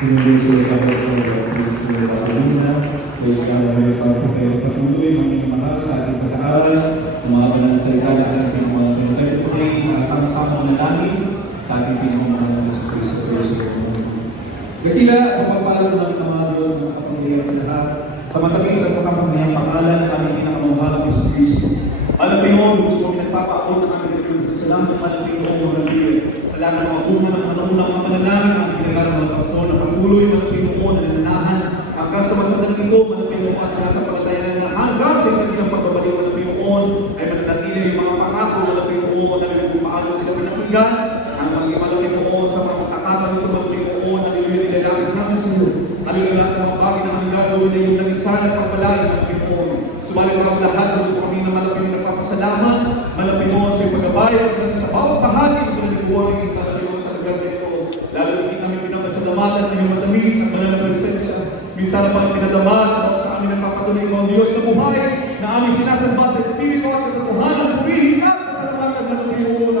Pinulis sa Panginoon sa Panginoon, Diyos ka na may patuloy, mga mahal sa ating pag-aaral, umaban ng salita ng ating mga pinagkakapagay, sama-sama na namin sa ating pinagmamahal ng Kristo. Dakila, pagpapalo ng mga Diyos ng kapangyarihan sa lahat, sa matamis at makapangyayang pangalan ng aming pinakamamahal ng Kristo. Alam Pinoon, gusto kong nagpapaabot ng aming pinagkakapagay sa salamat ng Pinoon ng salamat ng mga ng mga unang mga mananangin, ang pinagalang mga pastor na patuloy ng Pinoon na nananahan hanggang sa masadang ito, mga Pinoon at sasapalataya na hanggang sa ilang pagbabalik ng Pinoon ay mananatili yung mga pangako ng Pinoon na may bumaalo sila pinakinggan ang mga mga Pinoon sa mga pagkakataon ng mga Pinoon na nilalakad namin sa iyo. Haliluya lahat ng mga bagay na aming gagawin na yung nagisan at pagpalain ng Pinoon. Subalit ang lahat, gusto kami na malapit na nagpapasalamat, malapit mo sa pagbabayad at sa bawat bahagi ng pinagbuhay ng Panginoon sa lugar nito. Lalo na kami pinapasalamatan ng iyong matamis ang banal na presensya. Minsan na pang pinadamas sa amin ang papatuloy ng Diyos na buhay na aming sinasamba sa Espiritu at katotohanan ng purihin at pasalamatan ng Panginoon.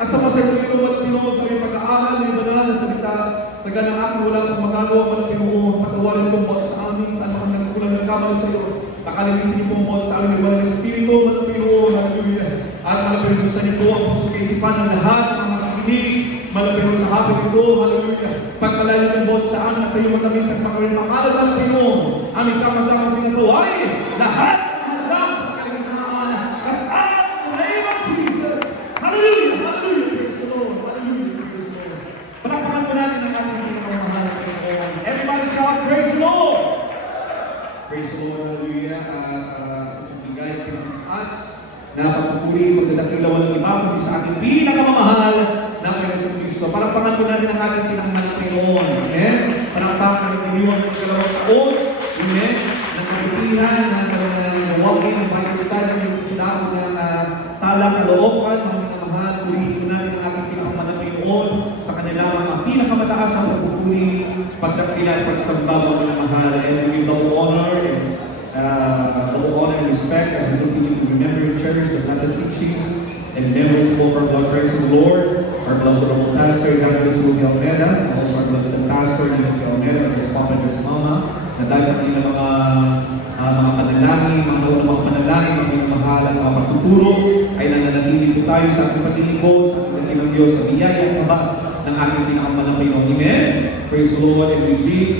At sa masayang Panginoon at Panginoon sa iyong pag-aaral ng banal na salita, sa ganang aking wala kang magagawa ng Panginoon, patawarin mo mo sa amin sa anong nagkulang ng kamay sa iyo. Nakalinisin po mo sa amin ng Espiritu ng Panginoon. Hallelujah. At malapit mo sa nito ang puso kaisipan ng lahat ng makikinig. Malapit mo sa hapon ito. Hallelujah. Pagpalayan ng Diyos sa amin at sa iyo matamis ang pakarin ng pangalan ng Panginoon. Aming sama-sama sinasaway. Lahat ng handa sa kaligtaan. Kasama in the name of Jesus. Hallelujah. Hallelujah. Praise the Lord. Hallelujah. Praise the Lord. Palakpakan po natin ang ating pinakamahal ng Panginoon. Everybody shout, praise the Lord. Praise the Lord. Hallelujah. Bigay ang pinakaas na pagpupuri, pagdadakilaw ng iba, kundi sa ating pinakamamahal na Panginoon Kristo. Palakpakan po natin ang ating pinakamahal ng Panginoon. Amen? Palakpakan ng iniwang pagkalawang taon. Amen? Ng kabutihan, ng walking, ng Bible study, yung sinabi ng talang looban, ng pinamahal, purihin po natin ang ating pinakamahal ng Panginoon sa kanilang pinakamataas ang pagpupuri, pagdakila at pagsamba ng pinamahal. And we give all honor and respect as we continue to remember and cherish the blessed teachings and memories of our blood praise of the Lord, our beloved pastor, Dr. Sugi Almeida, and also our blessed pastor, Nancy Almeida, and his papa and his mama, na dahil sa kanilang mga panalangin, mga unang panalangin, mga mahal at mga pagtuturo, ay nananatili po tayo sa ating paglilingkod, sa ating ng Diyos, sa biyaya at kaba ng ating pinakamalapay ng Amen. Praise the Lord, and we greet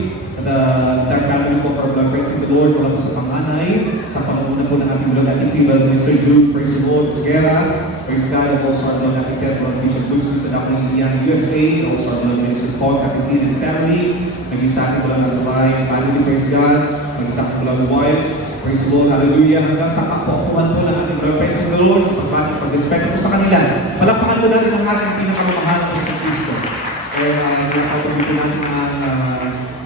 the entire family po for blood praise of the Lord, mula po sa panganay, sa panguna po ng ating vlog natin, Mr. Jude, praise the Lord, Ms. Guerra, praise God, and also our vlog natin, Bishop Lucy sa Dapat Indian USA, also our vlog Minister Paul, sa ating and family, mag-isa ating po lang ng Dubai, family, praise God, mag-isa ating po lang ng wife, praise the Lord, hallelujah, hanggang sa kapukuhan po ng ating blood praise of the Lord, pag-respect po sa kanila, palakpakan po natin ang ating pinakamamahal ng sa Kristo. Kaya, pinakapagpapit po natin ang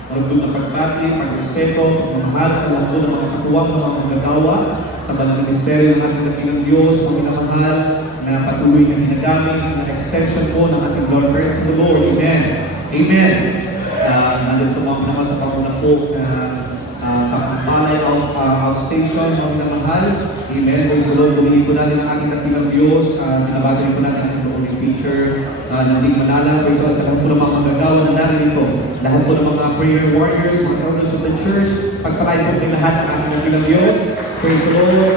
marugod na pagbati, pag-respeto, pagmamahal sa lahat ng mga katuwang ng mga nagawa sa banal na misteryo ng ating dakilang Diyos, ang minamahal na patuloy na ginagamit, na extension po ng ating Lord. Praise the Lord. Amen. Amen. Nandito po naman sa pangunang po sa Malay Outstation ng minamahal. Amen. Praise the Lord. Bumili po natin ang ating dakilang Diyos. Pinabagay po natin ang doon yung picture ng Big Manala. Praise the Lord. Sa lahat po ng mga magagawa na narito. Lahat po ng mga prayer warriors, mga elders of the church, pagpalain po kayo lahat ng ating dakilang Diyos. Praise the Lord.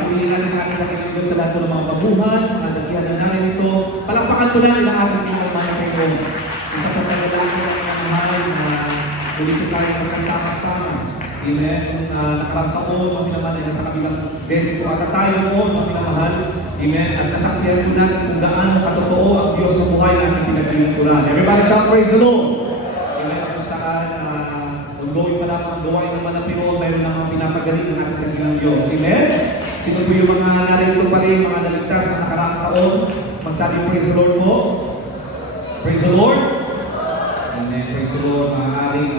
Pumili natin ang ating dakilang Diyos sa lahat po ng mga babuhan, mga dakilan na narito. Palakpakan po natin ang ating pinakamahal na Panginoon. Isa po tayo natin ang mahal na muli po tayo magkasama-sama. Amen. Nakarang taon, mga pinamahal ay nasa kabilang dito po ata tayo po, mga pinamahal. Amen. At nasaksiyan po natin kung gaano katotoo ang Diyos sa buhay na ating pinaglilingkuran. Everybody shout praise the Lord. Amen. Kung saan, ongoing pa lang ang gawain naman ng Pinoon, mayroon lang ang pinapagaling ng ating kagilang Diyos. Amen. Sino po yung mga narito pa rin, mga naligtas na nakaraang taon, magsabi praise the Lord po. Praise the Lord. Amen. Praise the Lord. Maaaring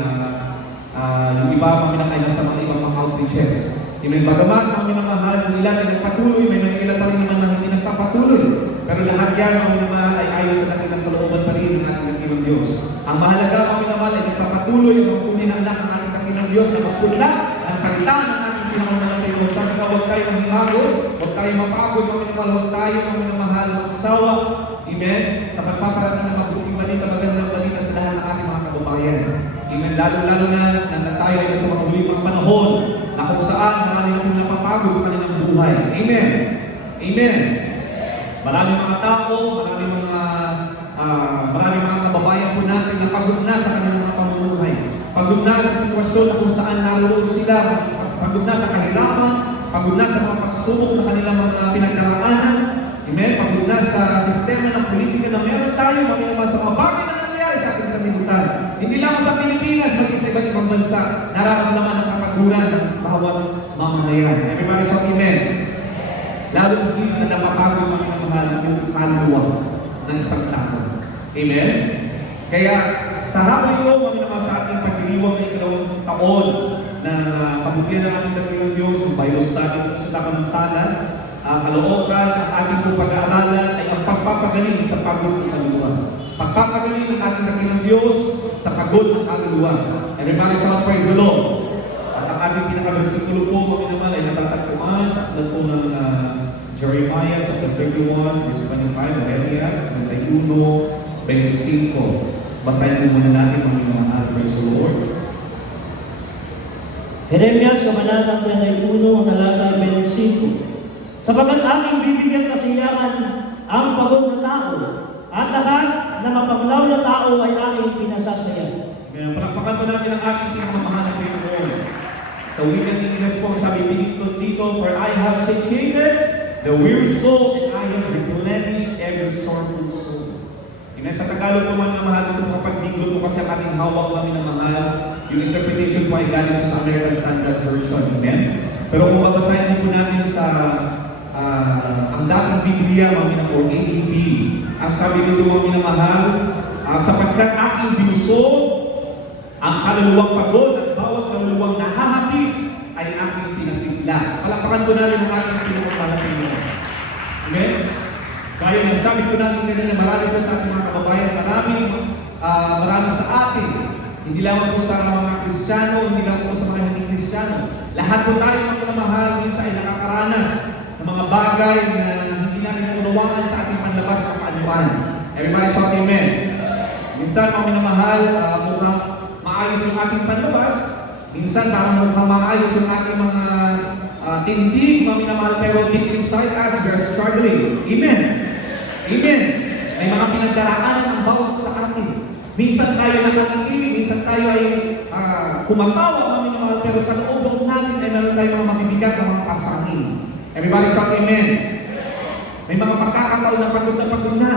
yung iba kami na kayo sa mga ibang mga outreaches. Amen. Bagamat ang minamahal nila ay nagpatuloy, may mga ilan pa rin naman na hindi nagpapatuloy. Pero lahat yan ang minamahal ay ayon sa dakilang kalooban pa rin ng ating dakilang Diyos. Ang mahalaga ang minamahal ay nagpapatuloy ang magtunay na anak ng ating dakilang Diyos na magpunla ang salita ng ating pinamahal na Diyos. Sabi ka, huwag tayo mamihagod, huwag tayo mapagod, huwag tayo minamahal magsawa. Amen. Sa pagpaparatan ng mabuting balita, magandang balita sa lahat ng ating mga kababayan. kababayan. Amen. Lalo-lalo na tayo ay sa mga huling mga panahon na kung saan marami na pong napapagod sa kanilang buhay. Amen. Amen. Maraming mga tao, maraming mga kababayan po natin na pagod na sa kanilang mga pamumuhay. Pagod na sa sitwasyon na kung saan naroon sila. Pagod na sa kahirapan. Pagod na sa mga pagsubok na kanilang mga pinagdaraanan. Amen. Pagod na sa sistema ng politika na meron tayo, mga sa mga bagay na nangyayari sa ating sanlibutan. Hindi lang sa Pilipinas, maging sa iba't ibang bansa, nararamdaman ang kapaguran ng bawat mamamayan. Everybody shout amen. Lalo hindi na napapagod mga mahal ng kaluluwa ng isang tao. Amen? Kaya sa hapon ito, mga naman sa ating pagdiriwang ng ikalawang taon na kabutihan ng ating Panginoon Diyos, ang Bible study sa Samantalan, kalookan, ang ating pong pag-aaralan ay ang pagpapagaling sa pagod ng kaluluwa. Pagpapagaling ng ating Panginoon Diyos sa pagod ng kaluluwa. Everybody shout praise the Lord. At ang ating pinakabersikulo po, mga naman ay natatagpuan sa sulat po ng Jeremiah chapter 31, verse 25, Jeremias 31, 25. Basahin po muna natin mga mahal. Praise the Lord. Jeremias, Kabanata 31, talata 25. Sapagkat aking bibigyan kasiyahan ang pagod na tao, at lahat na mapaglaw na tao ay aking pinasasaya. Ngayon, palakpakan po natin ang aking pinakamahal na Panginoon. Sa wikang Ingles po, sabi dito, for I have satiated the weary soul, and I have replenished every sorrowful soul. Amen. Sa Tagalog po mga mahal, ito kapag bingo po kasi ang ating hawak namin ng mahal, yung interpretation po ay galing sa American Standard Version. Amen. Pero kung babasahin po natin sa ang dating Biblia, mga o AEP, ang sabi dito mga minamahal, sapagkat aking binusog ang kaluluwang pagod at bawat kaluluwang nakahapis ay aking pinasigla. Palakpakan ko natin ang ating pinakamalapin mo. Amen? Kaya ng sabi ko natin kanina, marami po sa ating mga kababayan, marami sa atin. Hindi lang po sa mga Kristiyano, hindi lang po sa mga hindi Kristiyano. Lahat po tayo mga minamahal, minsan ay nakakaranas ng mga bagay na hindi natin unawaan sa ating panlabas ng kaanyuan. Everybody shout amen. Minsan mga minamahal, mukhang maayos yung ating panlabas. Minsan parang mukhang maayos yung ating mga tindig, mga minamahal, pero deep inside us, we are struggling. Amen. Amen. May mga pinagdaraanan ang bawat sa atin. Minsan tayo nakangiti, minsan tayo ay kumatawa, mga minamahal, pero sa loob natin ay meron tayo mga mabibigat na mga pasangin. Everybody shout amen. May mga pagkakataon na pagod na.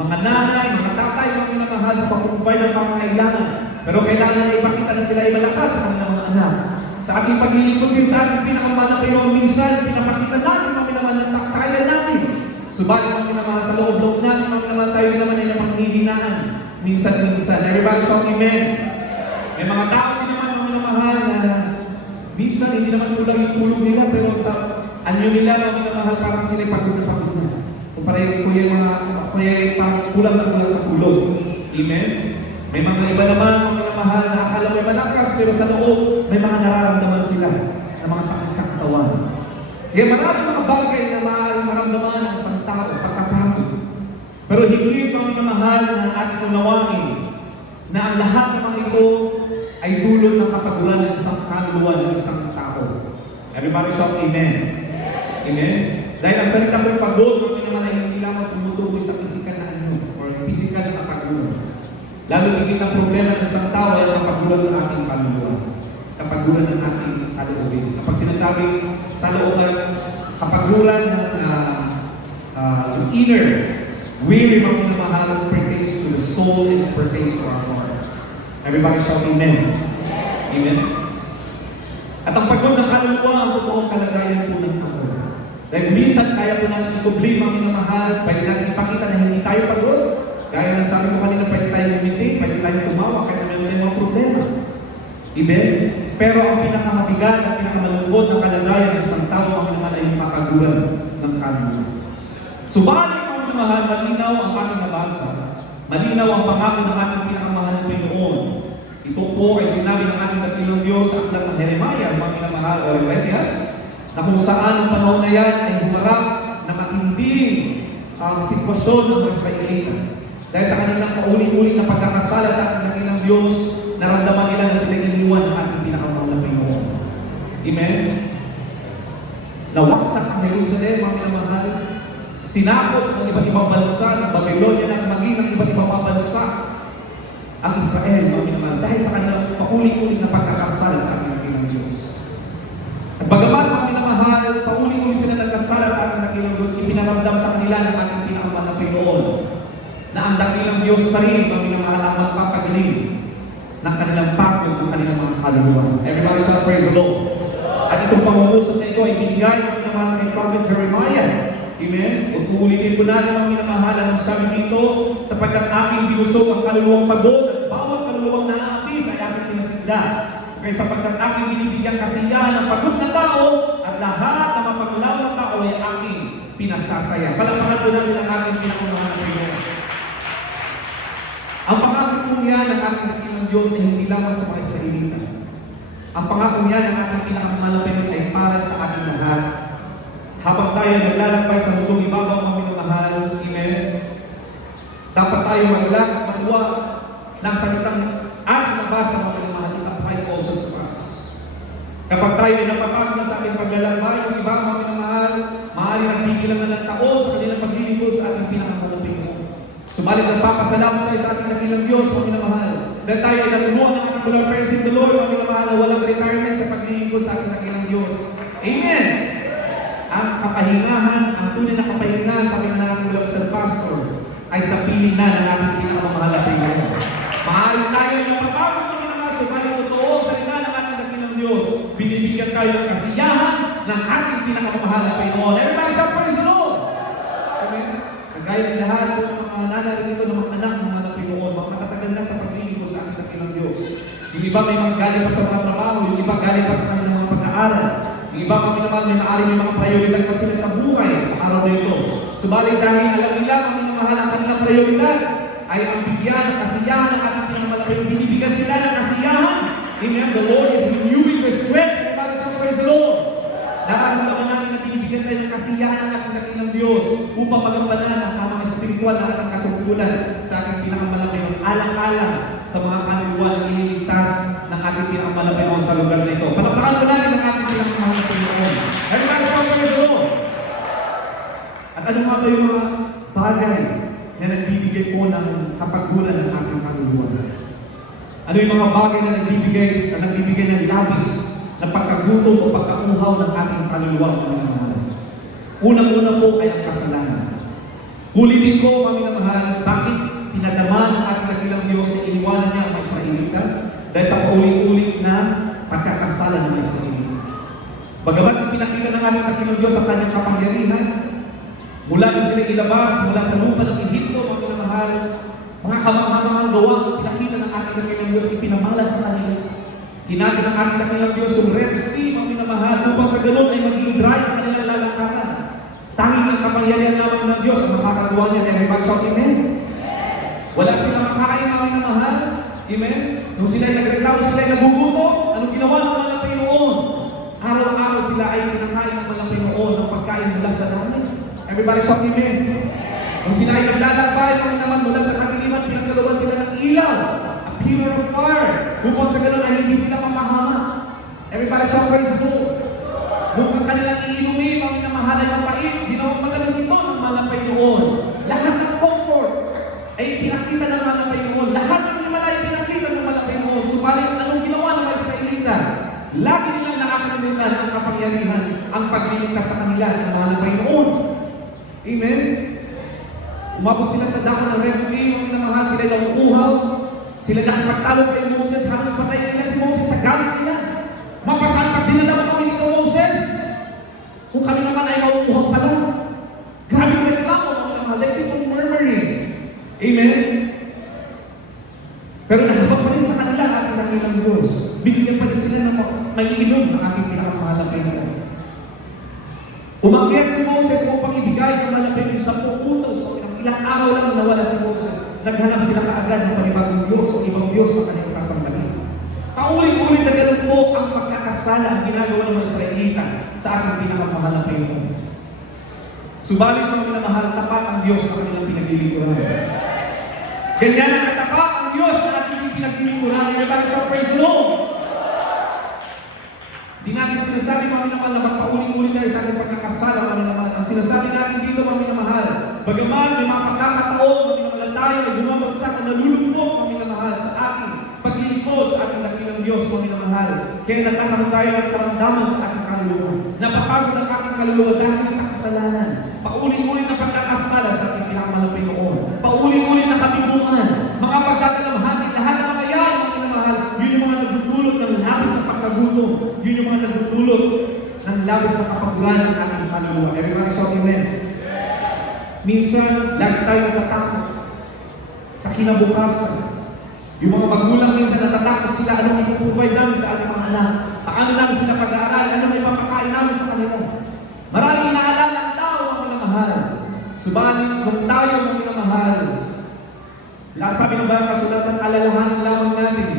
Mga nanay, mga tatay, mga minamahal sa pag-provide ng pangangailangan. Pero kailangan na ipakita na sila ay malakas sa kanilang mga anak. Sa ating paglilingkod din sa ating pinakamahal na Panginoon, minsan pinapakita natin mga minamahal na kaya natin. Subalit mga minamahal sa loob natin, mga minamahal tayo din naman ay napanghihinaan. Minsan. Everybody shout amen. May mga tao din naman mga minamahal na minsan hindi naman kulang yung tulong nila, pero sa anyo nila mga minamahal parang sila pagod na. Kung parang kulang sa tulong. Amen? May mga iba naman mga minamahal na akala may malakas, pero sa loob may mga nararamdaman sila na mga sakit sa katawan. Kaya maraming mga bagay na maaaring maramdaman ng isang tao, pagkapagod. Pero higit mga minamahal na ating unawain na ang lahat ng mga ito ay dulot ng kapaguran ng isang kaluluwa ng isang tao. Everybody shout amen. Amen? Dahil ang salita ng pagod, mga minamahal ay hindi lamang tumutukoy sa physical na or physical na kapaguran. Lalo higit ang problema ng isang tao ay kapaguran sa ating kaluluwa. Kapaguran ng ating saloobin. Kapag sinasabi salooban, kapaguran ng inner, weary mga minamahal pertains to the soul and pertains to our hearts. Everybody shout amen. Amen. At ang pagod ng kaluluwa, ang totoong kalagayan po ng tao. Dahil minsan kaya po natin ikubli mga minamahal, pwede natin ipakita na hindi tayo pagod. Gaya ng sabi ko kanina, pwede tayo lumiti, pwede tayo tumawa, kaya meron tayong mga problema. Amen? Pero ang pinakamabigat at pinakamalungkot ng kalagayan ng isang tao, ang minamahal ay yung makaguran ng kaluluwa. Subalit mga minamahal, malinaw ang ating nabasa. Malinaw ang pangako ng ating pinakamahal na Panginoon. Ito po ay sinabi ng ating dakilang Diyos sa aklat ng Jeremiah, mga minamahal o Jeremias, na kung saan ang panahon na yan ay humarap na matinding sitwasyon ng mga Israelita. Dahil sa kanilang paulit-ulit na pagkakasala sa ating dakilang Diyos, naramdaman nila na sila iniwan ng ating pinakamahal na Panginoon. Amen? Nawaksak ang Jerusalem, mga minamahal. Sinakot ng iba't ibang bansa, ng Babylonia, ng maging ng iba't ibang bansa, ang Israel, mga minamahal, dahil sa kanilang paulit-ulit na pagkakasala sa ating dakilang Diyos. At bagamat, mga minamahal, paulit-ulit sila nagkasala sa ating dakilang Diyos, ipinaramdam sa kanila ng ating pinakamahal na Panginoon na ang dakilang Diyos pa rin, mga minamahal, ang magpapagaling ng kanilang pagod, ng kanilang mga kaluluwa. Everybody shall praise the Lord. At itong pangungusap na ito ay binigay ng minamahal kay Prophet Jeremiah. Amen? Kung uulitin ko natin ang minamahal ang sabi dito, sapagkat aking binusog ang kaluluwang pagod at bawat kaluluwang naaapis ay aking pinasigla. Kaya sapagkat aking binibigyan kasiyahan ng pagod na tao at lahat na mapaglaw na tao ay aking pinasasaya. Palapakan ko natin ang aking pinakamahal na Panginoon. Ang pangako kong yan ng ating dakilang Diyos ay hindi lamang sa mga Israelita. Ang pangako niya ng ating pinakamahal na Panginoon ay para sa ating lahat. Habang tayo naglalakbay sa mundong ibabaw, mga minamahal, amen, dapat tayo maglang at matuwa ng salitang ating nabasa, mga minamahal, it applies also to us. Kapag tayo ay napapagod sa ating paglalakbay, yung iba, mga minamahal, maaari nagbibilang na ng tao sa kanilang paglilingkod sa ating pinakamahal na Panginoon. Subalit nagpapasalamat tayo sa ating dakilang Diyos, mga minamahal, dahil tayo ay nanunuan ng ating bulang praise in the Lord, mga minamahal, walang retirement sa paglilingkod sa ating dakilang Diyos. Amen! Ang kapahingahan, ang tunay na kapahingahan sa ating nating Lobster Pastor ay sa piling na ng ating pinakamahal na Panginoon. Maaari tayo ng papagod ng mga subalit totoo sa ina ng ating dakilang Diyos. Binibigyan tayo ng kasiyahan ng ating pinakamahal na Panginoon. Everybody shall praise the Lord! Amen? Kagaya ng lahat ng mga nanarito ng mga anak ng mga Panginoon, mga matatagal na sa paglilingkod sa ating dakilang Diyos. Yung iba may mga galing pa sa mga trabaho, yung iba galing pa sa kanilang mga pag-aaral. Yung iba kami naman may maaari may mga prioridad pa sila sa buhay sa araw na ito. Subalit dahil alam nila kami na mahal ang kanilang prioridad ay ang bigyan ng kasiyahan ng ating pinakamalaki. Binibigyan sila ng kasiyahan. Amen. The Lord is renewing their strength. Everybody shall praise the Lord. Nararamdaman natin na binibigyan tayo ng kasiyahan ng ating dakilang Diyos upang magampanan ang tamang espiritual na ating katungkulan sa ating pinakamalaki ng alang-alang sa mga kaluluwa na ililigtas ng ating pinakamalaki sa lugar na ito. Palapakan ko natin ang ating pinakamahal na Panginoon. Everybody shall praise the Lord. At ano nga ba yung mga bagay na nagbibigay po ng kapagulan ng ating kaluluwa? Ano yung mga bagay na nagbibigay ng labis na pagkagutom o pagkauhaw ng ating kaluluwa ng mga mahal? Unang-una po ay ang kasalanan. Ulitin ko, mga minamahal, bakit pinadama ng ating dakilang Diyos na iniwanan niya ang Israelita? Dahil sa paulit-ulit na pagkakasala ng Israelita. Bagamat pinakita ng ating dakilang Diyos ang kanyang kapangyarihan, mula na sila ilabas, mula sa lupa ng Ehipto, mga minamahal, mga kamanghamangang gawa, pinakita ng ating dakilang Diyos, ipinamalas sa kanila. Hinagin ng ating dakilang Diyos yung Red Sea, mga minamahal, upang sa ganun ay maging dry ang kanilang lalakaran. Tanging ang kapangyarihan naman ng Diyos ang makakagawa niya. Everybody shout amen. Wala silang makain, mga minamahal. Amen? Nung sila'y nagreklamo, sila'y naguguto, anong ginawa ng mga Panginoon? Araw-araw sila ay pinakain ng mga Panginoon ng pagkain mula sa langit. Everybody shout amen. Nung sila ay naglalakbay, mga naman mula sa katiliman, pinagkagawa sila ng ilaw, a pillar of fire, upang sa ganun ay hindi sila mamahama. Everybody shout praise the Lord. Nung ang kanilang iinumin, mga minamahal ay mapait, ginawang madalas ito ng mga Panginoon. Lahat ng comfort ay pinakita ng mga Panginoon. Lahat ng himala ay pinakita ng mga Panginoon. Subalit anong ginawa ng mga Israelita? Lagi nilang nakakalimutan ang kapangyarihan, ang pagliligtas sa kanila ng mga Panginoon. Amen? Umabot sila sa dako ng refugee, mga minamahal, sila ay nauuhaw. Sila nakipagtalo kay Moses, halos patay nila si Moses sa galit nila. Mapasan pag dinadama kami dito, Moses. Kung kami naman ay mauuhaw pala. Grabe yung reklamo, mga minamahal. They keep on murmuring. Amen? Pero nakabag pa rin sa kanila ang ating dakilang Diyos. Bigyan pa rin sila ng maiinom ng ating pinakamahal na Panginoon. Umakyat si Moses upang ibigay ng malapit yung 10 utos. Ilang araw lang nawala si Moses. Naghanap sila kaagad ng panibagong Diyos o ibang Diyos na kanyang sasambahin. Paulit-ulit na ganun po ang pagkakasala ang ginagawa ng mga Israelita sa ating pinakamahal na Panginoon. Subalit ng minamahal, tapat ang Diyos sa kanilang pinaglilingkuran. Ganyan ang katapa ang Diyos na ating pinagpipurahan. Everybody shout praise the Lord. Di natin sinasabi, mga minamahal, na magpauling-uling tayo sa ating pagkakasala, mga minamahal. Ang sinasabi natin dito, mga minamahal, bagaman may mga pagkakataon, mga minamahal tayo, na bumabagsak na nalulungkot, mga minamahal, sa ating paglilingkod sa ating dakilang Diyos, mga minamahal. Kaya nagkakaroon tayo ng karamdaman sa ating kaluluwa. Napapagod ang ating kaluluwa dahil sa kasalanan. Pauling-uling na pagkakasala sa ating pinakamalapit noon. Pauling-uling na kabiguan. Mga pagkakalamhati, lahat ng mga yan, mga minamahal, yun yung mga nagdudulot ng labis na pagkagutom. Yun yung mga nagdudulot ng labis na kapaguran ng ating kaluluwa. Everybody shout amen. Minsan, lagi tayo natatakot sa kinabukasan. Yung mga magulang minsan natatakot sila, anong ipuprovide namin sa ating mga anak? Paano namin sila pag-aaral? Anong ipapakain namin sa kanila? Maraming inaalala ang tao, mga minamahal. Subalit, kung tayo, mga minamahal, sabi ng Banal Kasulatan, alalahanin lamang natin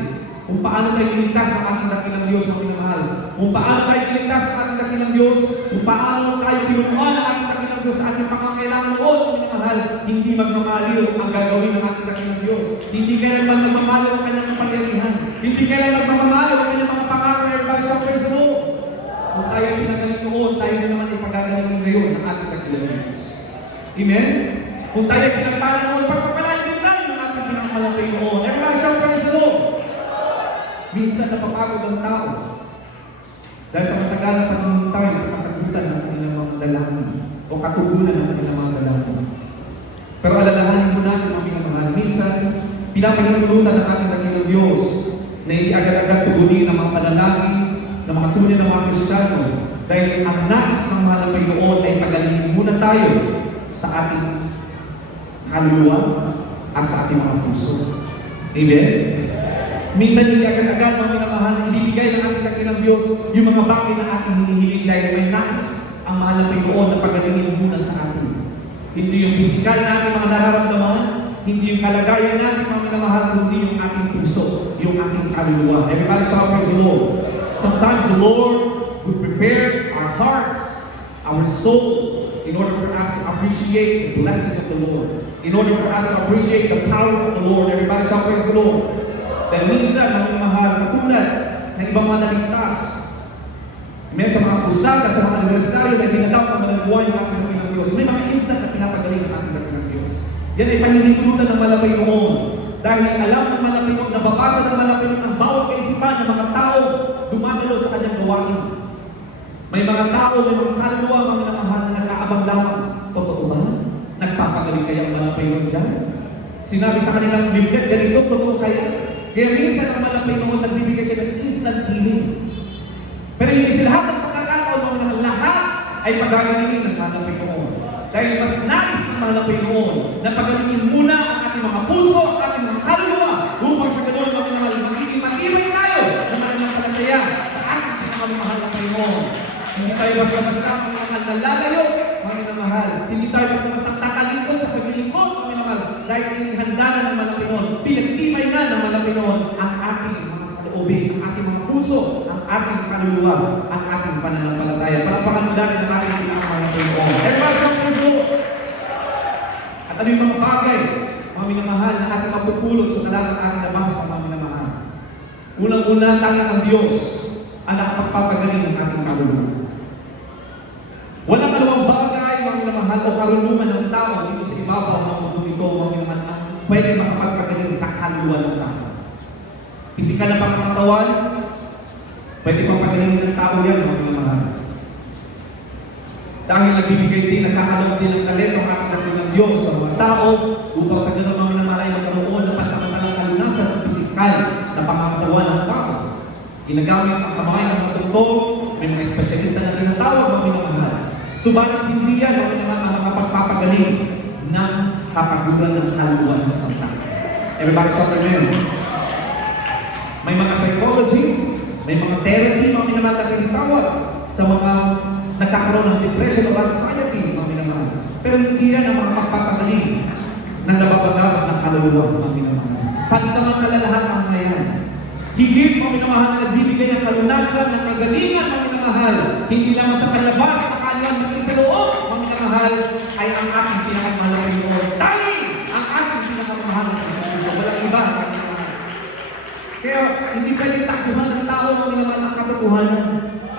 kung paano tayo iligtas sa ating dakilang Diyos, mga minamahal. Kung paano tayo iligtas sa ating dakilang Diyos, kung paano tayo pinunuan ang ating dakilang Diyos sa ating pangangailangan noon, mga minamahal, hindi magmamaliw ang gagawin ng ating dakilang Diyos. Hindi kailanman magmamaliw ang kanyang kapangyarihan. Hindi kailanman magmamaliw ang kanyang mga pangako. Everybody shout praise the Lord. Kung tayo pinagaling noon, tayo na naman ipagagalingin ngayon ng ating dakilang Diyos. Amen? Kung tayo pinagpalan noon, pagpapalain din tayo ng ating pinakamalapay noon. Everybody shout praise the Lord. Minsan napapagod ang tao dahil sa matagal na paghihintay sa kasagutan ng kanilang mga dalangin o katugunan ng kanilang mga dalangin. Pero alalahanin mo natin, mga minamahal, minsan pinapahintulutan ng ating dakilang Diyos na hindi agad-agad tugunin ang mga panalangin ng mga tunay ng mga Kristiyano dahil ang nais ng mahal na Panginoon ay pagalingin muna tayo sa ating kaluluwa at sa ating mga puso. Amen? Minsan hindi agad-agad, mga minamahal, ibibigay ng ating dakilang Diyos yung mga bagay na ating hinihiling dahil may nais ang mahal na Panginoon na pagalingin muna sa atin. Hindi yung pisikal natin mga nararamdaman, hindi yung kalagayan natin, mga minamahal, kundi yung ating puso, yung ating kaluluwa. Everybody shout praise the Lord. Sometimes the Lord would prepare our hearts, our soul, in order for us to appreciate the blessing of the Lord. In order for us to appreciate the power of the Lord. Everybody shout praise the Lord. Dahil minsan, mga mahal, katulad ng ibang mga naligtas. Amen, sa mga kusada, sa mga anibersaryo na dinadaw sa mga buhay ng ating dakilang Diyos. May mga instant na pinapagaling ng ating dakilang Diyos. Yan ay paninilutan ng malapay noon. Dahil alam ng malapay noon, nababasa ng malapay noon ang bawat kaisipan ng mga tao dumadalo sa kanyang gawain. May mga tao, may mga kaluluwa, mga minamahal na nag-aabang lamang. Totoo ba? Nagpapagaling kaya ang malapay noon dyan? Sinabi sa kanilang Biblia, ganito, totoo kaya? Kaya minsan ang malapay noon, nagbibigay siya ng instant healing. Pero hindi sila lahat ng pagkakataon, mga lahat ay pagagalingin ng malapay noon. Dahil mas nais ng malapay noon na pagalingin muna ang ating mga puso, ang ating mga kaluluwa, upang sa ganun, mga minamahal, magiging matibay tayo ng mananampalataya sa ating pinakamamahal na Panginoon. Hindi tayo basta-basta mga nalalayo, mga minamahal. Hindi tayo basta-basta tatalikod sa paglilingkod, mga minamahal. Dahil inihanda na ng malapay noon, pinagtibay na ng malapay noon ang ating mga saloobin, ang ating mga puso, ang ating kaluluwa, ang ating pananampalataya. Palakpakan mo dahil ng ating pinakamalapay noon. Everybody shout praise the Lord. At ano yung mga bagay, mga minamahal, na ating mapupulot sa talagang ating nabasa, mga minamahal. Unang-una, tanging ang Diyos ang nakapagpapagaling ng ating kaluluwa. Walang anumang bagay, mga minamahal, o karunungan ng tao dito sa ibabaw ng mundo ito, mga minamahal, ang pwede makapagpagaling sa kaluluwa ng tao. Pisikal na pangangatawan, pwede papagaling ng tao yan, mga minamahal. Dahil nagbibigay din, nagkakalong din ng talento ang ating dakilang Diyos sa mga tao upang sa ganun mga minamahal ay magkaroon ng pasamantalang kalunasan ng pisikal na pangangatawan ng tao. Ginagamit ang kamay ng mga doktor, may mga espesyalista na tinatawag, mga minamahal. Subalit hindi yan, mga minamahal, ang makapagpapagaling ng kapaguran ng kaluluwa ng isang tao. Everybody shout amen. May mga psychologists, may mga therapy, mga minamahal na tinatawag sa mga nagkakaroon ng depression o anxiety, mga minamahal. Pero hindi yan ang mga magpapagaling ng nababagabag ng kaluluwa, mga minamahal. Pansamantala lahat ang mga yan. Higit, mga minamahal, na nagbibigay ng kalunasan, ng kagalingan, mga minamahal. Hindi naman sa palabas, sa kanyang maging sa loob, mga minamahal, ay ang ating pinakamahal na Panginoon. Dahil ang ating pinakamahal na Panginoon. hindi pwedeng takbuhan ng tao ang minamahal ng katotohanan.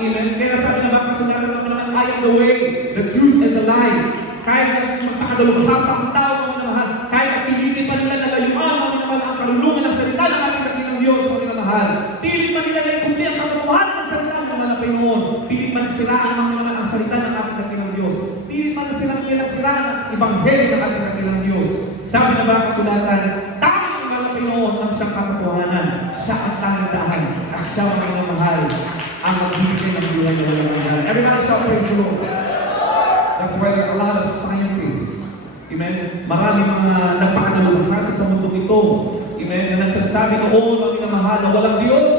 Amen? Kaya sabi na ba, kasalanan naman, I am the way, the truth, and the life. Kahit magpakadalubhasa ang tao ng minamahal, kahit pilitin pa nila na layuan ang minamahal ang karulungan ng salita ng ating dakilang Diyos ang minamahal. Pilit man nila na ikumpli ang katotohanan ng salita ng minamahal na Panginoon. Pilit man siraan ang minamahal ang salita ng ating dakilang Diyos. Pilit man silang siraan ang Ebanghelyo ng ating dakilang Diyos. Sabi na ba ang kasulatan, tanging ang Panginoon ang siyang katotohanan. Siya ang tanging daan at siya ang minamahal ang magbibigay ng buhay ng minamahal. Everybody shout praise the Lord. That's why there are a lot of scientists. Amen? Maraming mga nagpakadalubhasa sa mundo ito. Amen? Na nagsasabi na ang minamahal na walang Diyos.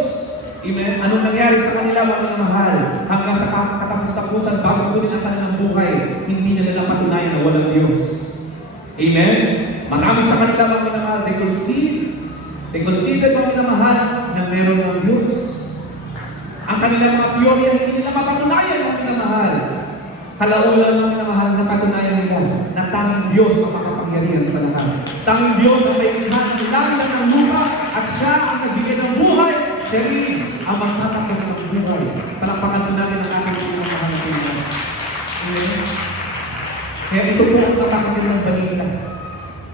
Amen? Anong nangyari sa kanila mga minamahal? Hanggang sa katapos-tapusan bago kunin ang kanilang buhay, hindi nila napatunayan na walang Diyos. Amen? Marami sa kanila mga minamahal, they consider mga minamahal na meron ng Diyos. Ang kanilang mga teorya hindi nila mapatunayan mga minamahal. Kalaulan ng minamahal na patunayan nila na tanging Diyos ang makapangyarihan sa lahat. Tanging Diyos ang may lihan ng langit ng lupa at siya ang nagbigay ng buhay. Siya rin ang magtatapos ng buhay. Palakpakan po natin ang ating minamahal na Panginoon. Amen? Kaya ito po ang napakagandang balita.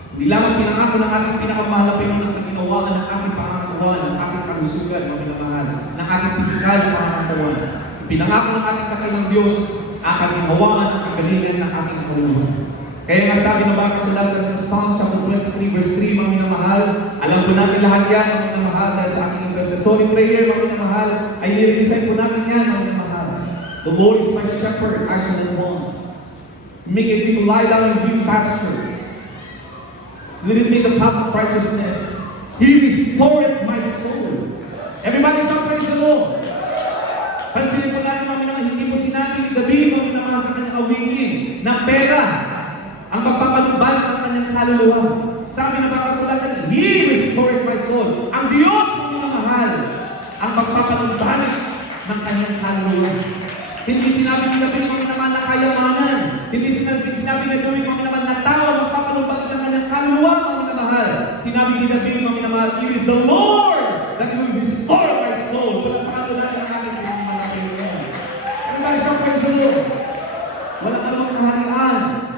Hindi lamang pinangako ng ating pinakamahal na Panginoon ang ginawaan ng ating pangangatawan, ng ating kalusugan, mga minamahal, ng ating pisikal na pangangatawan. Pinangako ng ating dakilang Diyos ang kaginhawaan at kagalingan ng ating kaluluwa. Kaya nga sabi na ba kasulatan sa Psalm chapter 23 verse 3, mga minamahal, alam po natin lahat yan, mga minamahal, dahil sa ating intercessory prayer, mga minamahal, ay nire-recite po natin yan, mga minamahal. The Lord is my shepherd, I shall not want. Maketh me to lie down in green pasture. Leadeth me in the path of righteousness. He restored my soul. Everybody shout praise the Lord. Pansinin po natin mga minamahal, hindi po sinabi ni David mga minamahal sa kanyang awitin na pera ang magpapalubal ng kanyang kaluluwa. Sabi na mga kasulatan, He restored my soul. Ang Diyos mga minamahal ang magpapalubal ng kanyang kaluluwa. Hindi sinabi ni David mga minamahal na kayamanan. Hindi sinabi ni David mga minamahal na tao ang magpapalubal ng kanyang kaluluwa mga minamahal. Sinabi ni David mga minamahal, It is the Lord that will restore my soul. Walang anumang kaharian,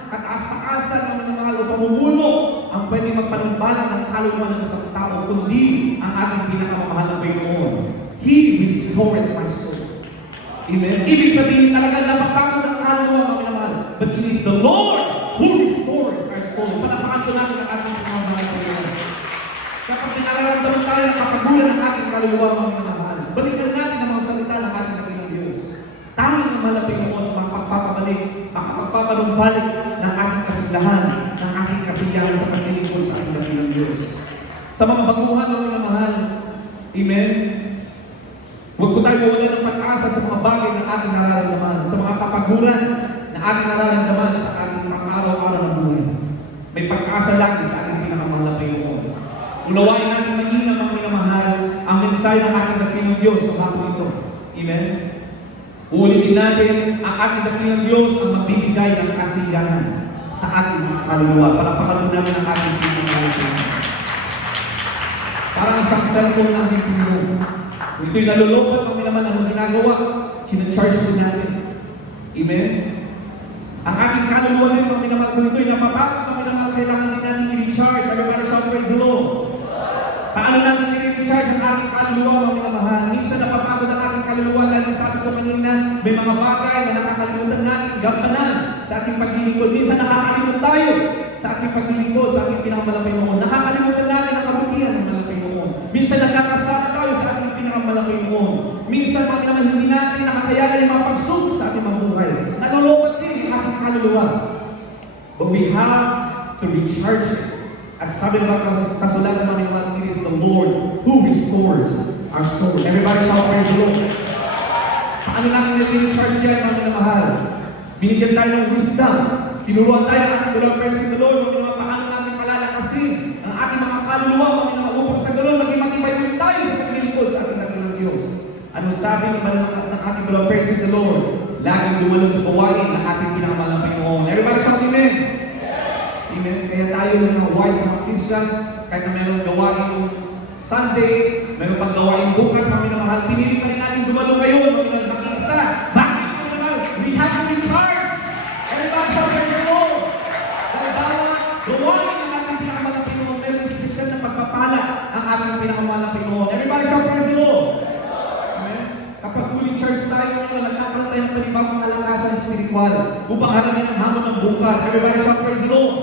kataas-taasan ng minamahal o pamumuno ang pwede magpanumbalik ng kaluluwa ng isang tao, kundi ang ating pinakamamahal na Panginoon. He restored my soul. Amen? Ibig sabihin talaga napapagod ang kaluluwa ng minamahal. But it is the Lord who restores our soul. Panapakan ko natin ang ating pinakamamahal na Panginoon. Kapag pinararamdaman tayo ang kapagulan ng ating kaluluwa ng minamahal, balikan natin ang mga salita ng ating dakilang Diyos. Tanging ang mahal na Panginoon makapagpapanumbalik ng ating kasiglahan, ng ating kasiyahan sa paglilingkod sa ating dakilang Diyos. Sa mga baguhan ng minamahal, amen? Huwag po tayo mawala ng pag-asa sa mga bagay na ating nararamdaman, sa mga kapaguran na ating nararamdaman sa ating pang-araw-araw na buhay. May pag-asa lagi sa ating pinakamahal na Panginoon. Unawain natin maging mga minamahal ang mensahe ng ating dakilang Diyos sa hapon ito. Amen? Uulitin natin ang ating dakilang Diyos ang magbibigay ng kasiyahan sa ating kaluluwa. Palakpakan po namin ang ating pinagkakaroon. Parang isang cellphone ng ating Panginoon. Kung ito'y nalulungkot kami naman ang ginagawa, sinacharge po natin. Amen? Ang ating kaluluwa din kami naman kung ito'y napapagod kami naman kailangan din natin i-recharge. Everybody shout praise the Lord. Paano natin i-recharge ang ating kaluluwa mga minamahal? Minsan napapagod ang ating kaluluwa dahil nasabi ko kanina, may mga bagay na nakakalimutan natin, gampanan sa ating paglilingkod. Minsan nakakalimut tayo sa ating paglilingkod, sa ating pinakamalapay noon. Nakakalimutan natin ang kabutihan ng malapay noon. Minsan nagkakasama tayo sa ating pinakamalapay noon. Minsan mga naman hindi natin nakakayanan yung mga pagsubok sa ating mabuhay. Nalulungkot din ang ating kaluluwa. But we have to recharge it. At sabi naman kasulatan namin naman, it is the Lord who restores our soul. Everybody shout praise the Lord. Paano natin nag-recharge yan, mga minamahal? Binigyan tayo ng wisdom. Tinuruan tayo ng ating walang praise the Lord. Paano natin palalakasin ang ating mga kaluluwa, mga minamahal, upang sa ganoon maging matibay rin tayo sa paglilingkod sa ating dakilang Diyos. Ano sabi ng ating walang praise the Lord? Laging dumalo sa gawain ng ating pinakamahal na Panginoon. Everybody shout amen. Amen. Kaya tayo ng mga wise mga Christians, kahit na mayroong gawain Sunday, meron pang gawain bukas, mga minamahal. Pinili pa rin natin dumalo ngayon, mga minamahal, makiisa. Bakit, mga minamahal? We have to be charged. Everybody shout praise the Lord. Dahil bawat gawain ng ating pinakamalang Pinoon, meron special na pagpapala ang ating pinakamalang Pinoon. Everybody shout praise the Lord. Amen? Kapag fully charged tayo, nagkakaroon tayo ng panibagong kalakasan spiritual upang harapin ang hamon ng bukas. Everybody shout praise the Lord.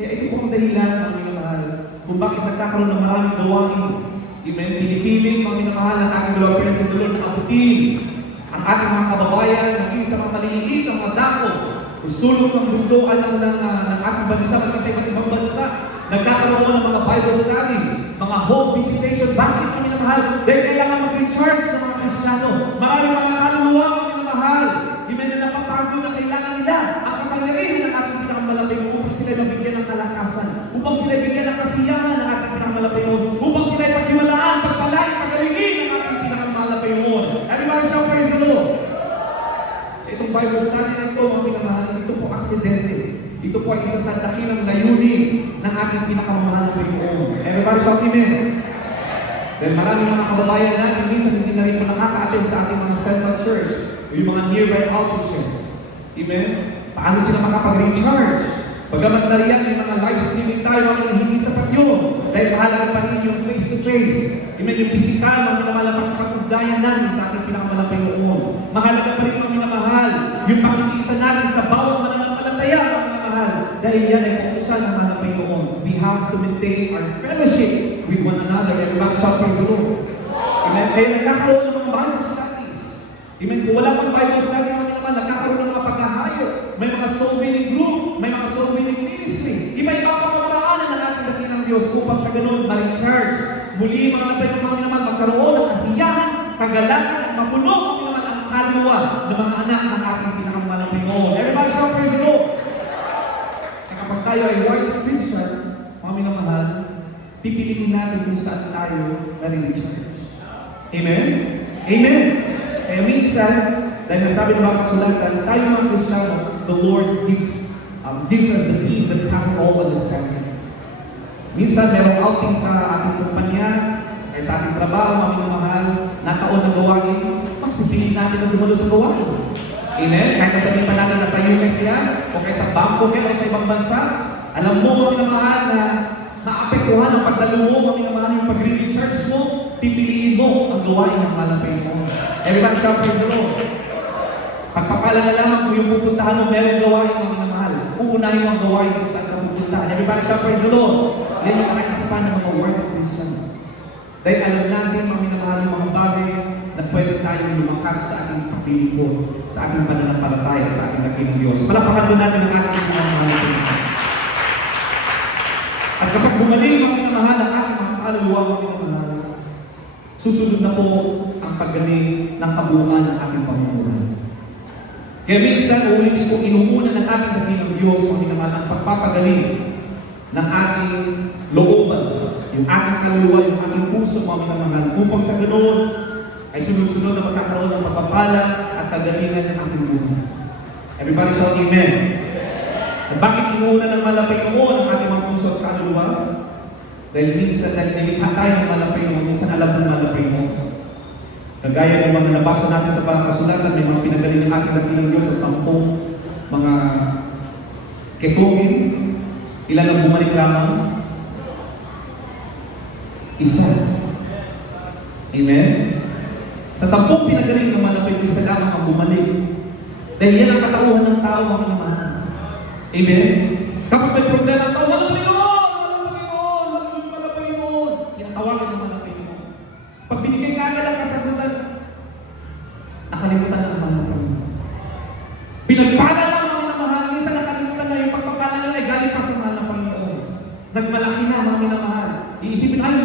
Kaya ito po ang dahilan, mga minamahal, kung bakit nagkakaroon ng maraming gawain. Amen? Pinipiling, mga minamahal, ang ating dalawang Pilipinas sa Lord na abutin ang ating mga kababayan, maging sa mga maliliit, ang mga dako, usulong ang bunduan ng ating bansa, maging sa iba't ibang bansa. Nagkakaroon ng mga Bible studies, mga home visitation. Bakit, mga minamahal? Dahil kailangan mag-recharge ng mga Kristiyano. Maraming mga kaluluwa, mga minamahal. Amen, na napapagod na kailangan nila ang kapangyarihan ng ating pinakamalaping upang sila mabigyan ng kalakasan, upang sila bigyan ng kasiyahan ng ating pinakamalaping upang sila paghiwalaan, pagpalain, pagalingin ng ating pinakamalaping. Everybody shout praise the Lord. Itong Bible study na ito, mga minamahal, ito po aksidente. Ito po ay isa sa dakilang layunin ng ating pinakamahal na Panginoon. Everybody shout amen. Dahil maraming mga kababayan natin, minsan hindi na rin po nakaka-attend sa ating mga central church o yung mga nearby outreaches. Amen? Paano sila makapag-recharge? Pagamat na riyan, may mga live streaming tayo, mga hindi sapat yun. Dahil mahalaga pa rin yung face-to-face. Amen? Yung physical, mga minamahal na pagkakapagdayan natin sa ating pinakamalapay noon. Mahalaga pa rin yung minamahal, yung pakikisa natin sa bawat mananampalataya, mga minamahal. Dahil yan ay kung ng malapay noon. We have to maintain our fellowship with one another. Everybody shout praise the Lord. Amen? Kaya nagkakaroon ng mga Bible studies. Amen? Kung wala pang Bible study, mga minamahal, nagkakaroon ng mga paghahayo. May mga soul-winning group, may mga soul-winning ministry. Iba-iba pa kamaraanan ng ating dakilang Diyos upang sa ganun, ma-recharge. Muli, mga minamahal, magkaroon ng kasiyahan, kagalakan, at mapuno, mga minamahal, ang kaluluwa ng mga anak ng ating pinakamalang Panginoon. Everybody shout praise the Lord. Kapag tayo ay wise Christian, mga minamahal, pipiliin natin kung saan tayo na-recharge. Amen? Amen? Kaya minsan, dahil nasabi ng mga kasulatan, tayo mga Kristiyano, the Lord gives us the peace that passes all understanding. Minsan, merong outing sa ating kumpanya, kaya sa ating trabaho, mga minamahal, nataon na gawain, mas pipiliin natin na dumalo sa gawain. Amen? Kahit nasabihin pa natin na sa US yan, o kaya sa Bangkok yan, o sa ibang bansa, alam mo, mga minamahal, na maapektuhan ang pagdalo mo, mga minamahal, yung pag-recharge mo, pipiliin mo ang gawain ng malapay mo. Everybody shout praise the Lord. Pagpapala na lamang kung yung pupuntahan mo, meron gawain, mga minamahal. Uunahin mo ang gawain kung saan ka pupuntahan. Everybody shout praise the Lord. Yan yung makikisipan ng mga wise Christian. Dahil alam natin, mga minamahal, yung mga bagay na pwede tayong lumakas sa ating pagpilipo, sa ating pananampalataya, sa ating dakilang Diyos. Palapakan doon natin ang ating mga mahal. At kapag bumalik mga minamahal ang ating mga kaluluwa, mga minamahal, susunod na po ang paggaling ng kabuuan ng ating pamumuhay. Kaya minsan, uulitin po, inuuna ng ating dakilang Diyos, mga minamahal, ang pagpapagaling ng ating looban, yung ating kaluluwa, yung ating puso, mga minamahal, upang sa ganoon ay sunod-sunod na magkakaroon ng pagpapala at kagalingan ng ating buhay. Everybody shout amen. At bakit inuuna ng malapay noon ang ating mga puso at kaluluwa? Dahil minsan, dahil nilikha tayo ng malapay noon, minsan alam ng malapay noon. Kagaya ng mga nabasa natin sa parang kasulatan, may mga pinagaling ng ating dakilang Diyos sa 10 mga ketungin. Ilan ang bumalik lamang? Isa. Amen? Sa 10 pinagaling ng malapit, isa lamang ang bumalik. Dahil yan ang katauhan ng tao, mga minamahal. Amen? Kapag may problema ang tao, walang Panginoon! Kinatawagan ng walang Panginoon. Pag binigay ka na lang kasagutan, nakalimutan na ang walang Panginoon. Pinagpala lang ang minamahal, minsan nakalimutan na yung pagpapala nila ay galing pa sa walang Panginoon. Nagmalaki na mga minamahal. Iisipin, ay,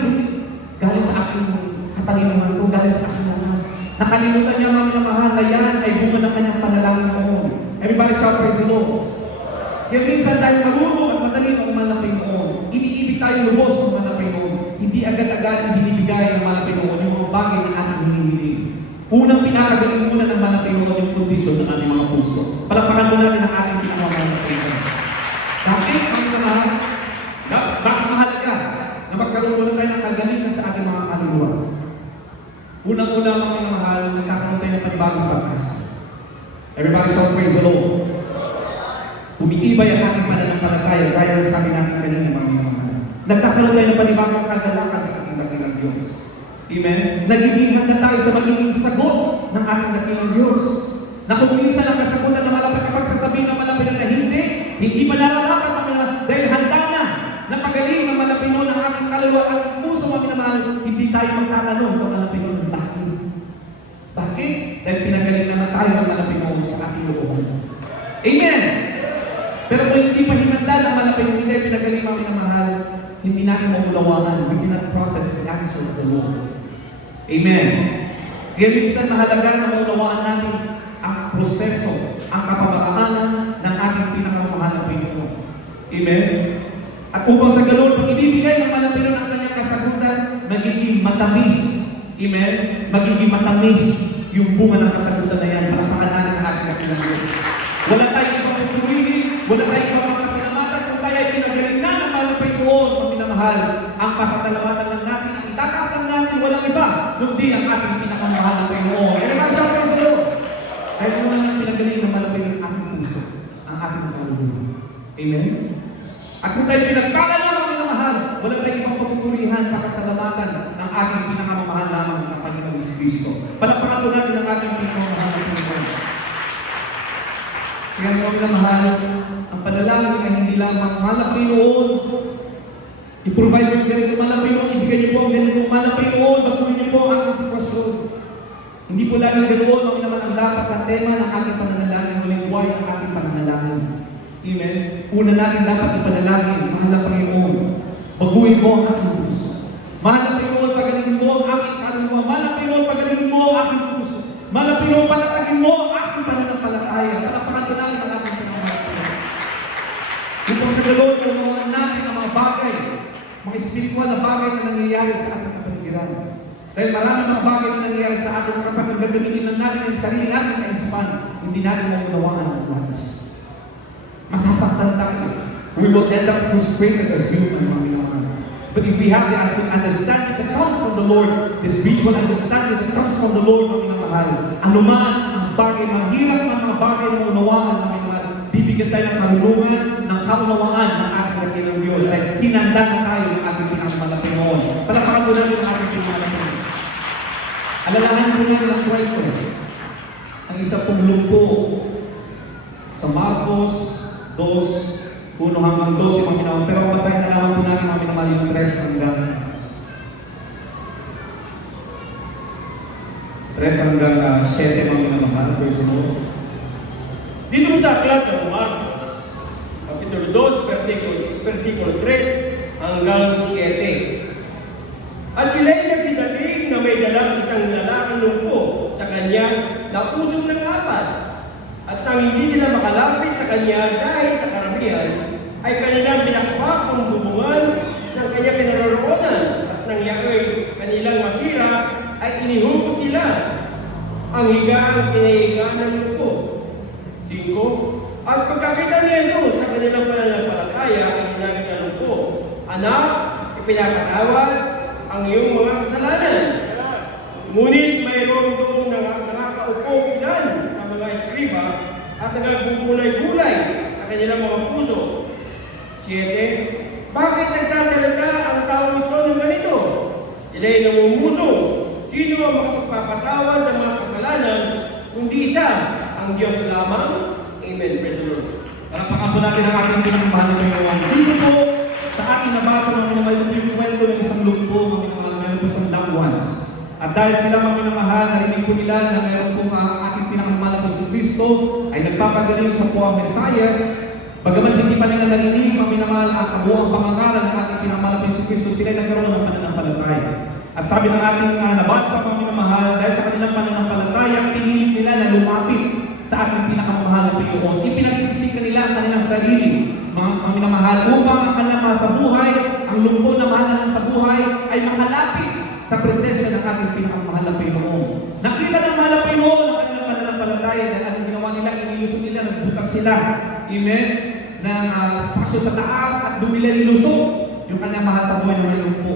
galing sa aking katalinaman ko, galing sa aking lakas. Nakalimutan niya mga minamahal na yan ay bunga ng kanyang panalangin noon. Everybody shout praise the Lord. Kaya minsan tayo marunong at madali ang malapay noon. Iniibig tayo lubos ng malapay noon. Hindi agad-agad binibigay ng malapay noon yung mga bagay na ating hinihiling. Unang pinakagaling muna ng malapay noon yung kondisyon ng ating mga puso. Palapakan mo natin ang ating pinakamalapay noon. Bakit ang minamahal? Bakit mahalaga na magkaroon unang-una mga minamahal, nagkakaroon tayo ng panibagong pag-asa. Everybody shout praise the Lord. Umitibay ang ating pananampalataya gaya ng sabi natin kanina mga minamahal. Nagkakaroon tayo ng panibagong kagalakan sa ating dakilang Diyos. Amen? Nagiging na tayo sa magiging sagot ng ating dakilang Diyos. Na kung minsan ang kasagutan na malapit kapag sasabihin ng malapit na hindi pa nararapat dahil handa na pagaling ng malapino ng ating kaluluwa at puso mga minamahal, hindi tayo magtatanong sa malapino ng bakit. Bakit? Dahil pinagaling naman tayo ng malapino sa ating loob. Amen! Pero kung hindi pa hinanda ng malapino, hindi tayo pinagaling mga minamahal, hindi natin maulawangan. We cannot process the answer of the Lord. Amen! Kaya minsan mahalaga na maulawaan natin ang proseso, ang kapabakaanan ng ating pinakamamahal na Panginoon. Amen? At upang sa ganoon, pag ibibigay ng malapino ng kanyang kasagutan, magiging matamis. Amen? Magiging matamis yung bunga ng kasagutan na yan. Palakpakan natin ang ating dakilang Diyos. Wala tayong ibang pupurihin, wala tayong ibang pasalamatan kung tayo ay pinagaling na ng malapino, ang minamahal. Ang pasasalamatan lang natin, ang itatasan natin, walang iba, kundi ang ating pinakamahal na Panginoon. Kaya naman siya sa Lord. Kaya naman ang pinagaling ng malapino ng ating puso, ang ating kaluluwa. Amen? At kung tayo pinagpala lang ang minamahal, wala tayong ibang papupurihan, pasasalamatan ng ating pinakamamahal lamang ng Panginoon si Kristo. Palakpakan po natin ang ating pinakamamahal na Panginoon. Kaya mga minamahal, ang panalangin ay hindi lamang mahal na Panginoon. I-provide mo yung ganitong mahal na Panginoon, ibigay niyo po ang ganitong mahal na Panginoon, baguhin niyo po ang ating sitwasyon. Hindi po laging ganoon ang naman ang dapat na tema ng ating pananalangin, ngunit buhay ang ating pananalangin. Amen? Una natin dapat ipanalangin, mahal na Panginoon, baguhin mo ang aking puso. Mahal na Panginoon, pagalingin mo ang aking kaluluwa. Mahal na Panginoon, pagalingin mo ang aking puso. Mahal na Panginoon, patatagin mo ang aking pananampalataya. Palakpakan ko natin ang ating pananampalataya. Upang sa ganoon, tumawan natin ang mga bagay, mga espiritual na bagay na nangyayari sa ating kapaligiran. Dahil marami mga bagay na nangyayari sa atin kapag nagagamitin lang natin ang sarili natin na isipan, hindi natin maunawaan ang matis. Masasaktan tayo. We will end up frustrated as human, mga minamahal. But if we have the understanding that comes from the Lord, the spiritual understanding that comes from the Lord, mga minamahal, anuman ang bagay, mahirap ng mga bagay na unawaan, mga minamahal, bibigyan tayo ng karunungan, ng kaunawaan ng ating dakilang Diyos. Ay hinanda na tayo ng ating pinakamalapit noon. Palakpakan mo natin ang ating pinakamalapit. Alalahanin ko natin ang kwento. Ang isa pong lumpo sa Marcos 2, 1 hanggang 12, mga minamahal. Pero basahin na naman po natin mga minamahal yung 3 hanggang 7, mga minamahal. Verse 1. Dito po sa aklat ng Marcos, Kapitulo 2, versikulo 3 hanggang 7. At sila'y nagsidating na may dalang isang lalaking lumpo sa kanya na usong ng apat. At nang hindi sila makalapit sa kanya dahil sa karamihan, ay kanilang pinakpak ang bubungan ng kanyang pinaroroonan. At nang yaoy kanilang masira, ay inihugot nila ang higaan pinahigaan ng lumpo. 5. At pagkakita niya ito sa kanilang pananampalataya, ay sinabi sa lumpo, Anak, ipinapatawad ang iyong mga kasalanan. Ngunit mayroon doon nakakaupo ilan sa mga eskriba at nagbubulay-bulay sa kanilang mga puso. 7. Bakit nagtatalata ang tao ito ng ganito? Sila'y namumuso. Sino ang makapagpapatawad ng mga kasalanan kundi siya, ang Diyos lamang? Amen. Praise the Lord. Palakpakan po natin ang ating pinakamahal na Panginoon. Dito po, sa ating nabasa ng mga yung kwento ng isang lumpo, mga meron po isang loved ones. At dahil sila mga minamahal, narinig po nila na meron po ating pinakamahal na si Kristo, ay nagpapagaling siya po ang Mesayas. Bagamat hindi pa nila narinig mga minamahal at kabuang pangangalan ng ating pinakamahal na si Kristo, sila ay nagkaroon ng pananampalataya. At sabi ng ating nabasa mga minamahal, dahil sa kanilang pananampalataya, pinilit nila na lumapit sa ating pinakamahal na Panginoon. Ipinagsisikan nila ang kanilang sarili, mga minamahal, upang ang kanilang sa buhay, ang lumpo na mahal na sa buhay, ay makalapit sa presensya ng ating pinakamahal na Panginoon. Nakita ng mahal na Panginoon ang kanilang pananampalataya dahil anong ginawa nila, inilusot nila, nagbukas sila. Amen? Ng spasyo sa taas at dumila nilusot yung kanilang mahal sa buhay na may lumpo.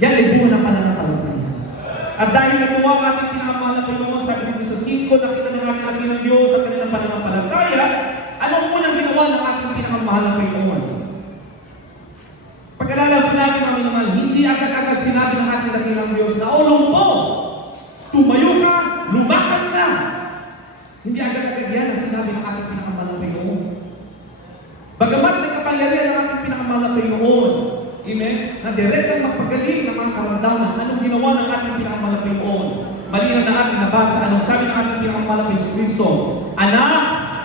Yan ay bunga ng pananampalataya. At dahil natuwa ang ating pinakamahal na Panginoon, sabi dito sa 5, nakita ng ating aking ng Diyos sa kanilang pananampalataya, anong unang ginawa ng ating pinakamahal na Panginoon? Pag-alala po natin kami naman, hindi agad-agad sinabi ng ating dakilang Diyos na, "O lumpo, tumayo ka, lumakad ka." Hindi agad-agad yan ang sinabi ng ating pinakamahal na Panginoon. Bagamat may kapangyarihan ng ating pinakamahal na Panginoon, amen, na direktang magpagaling ng mga karamdaman, anong ginawa ng ating pinakamahal na Panginoon? Malinaw na ating nabasa, anong sabi ng ating pinakamahal na Kristo? "Anak,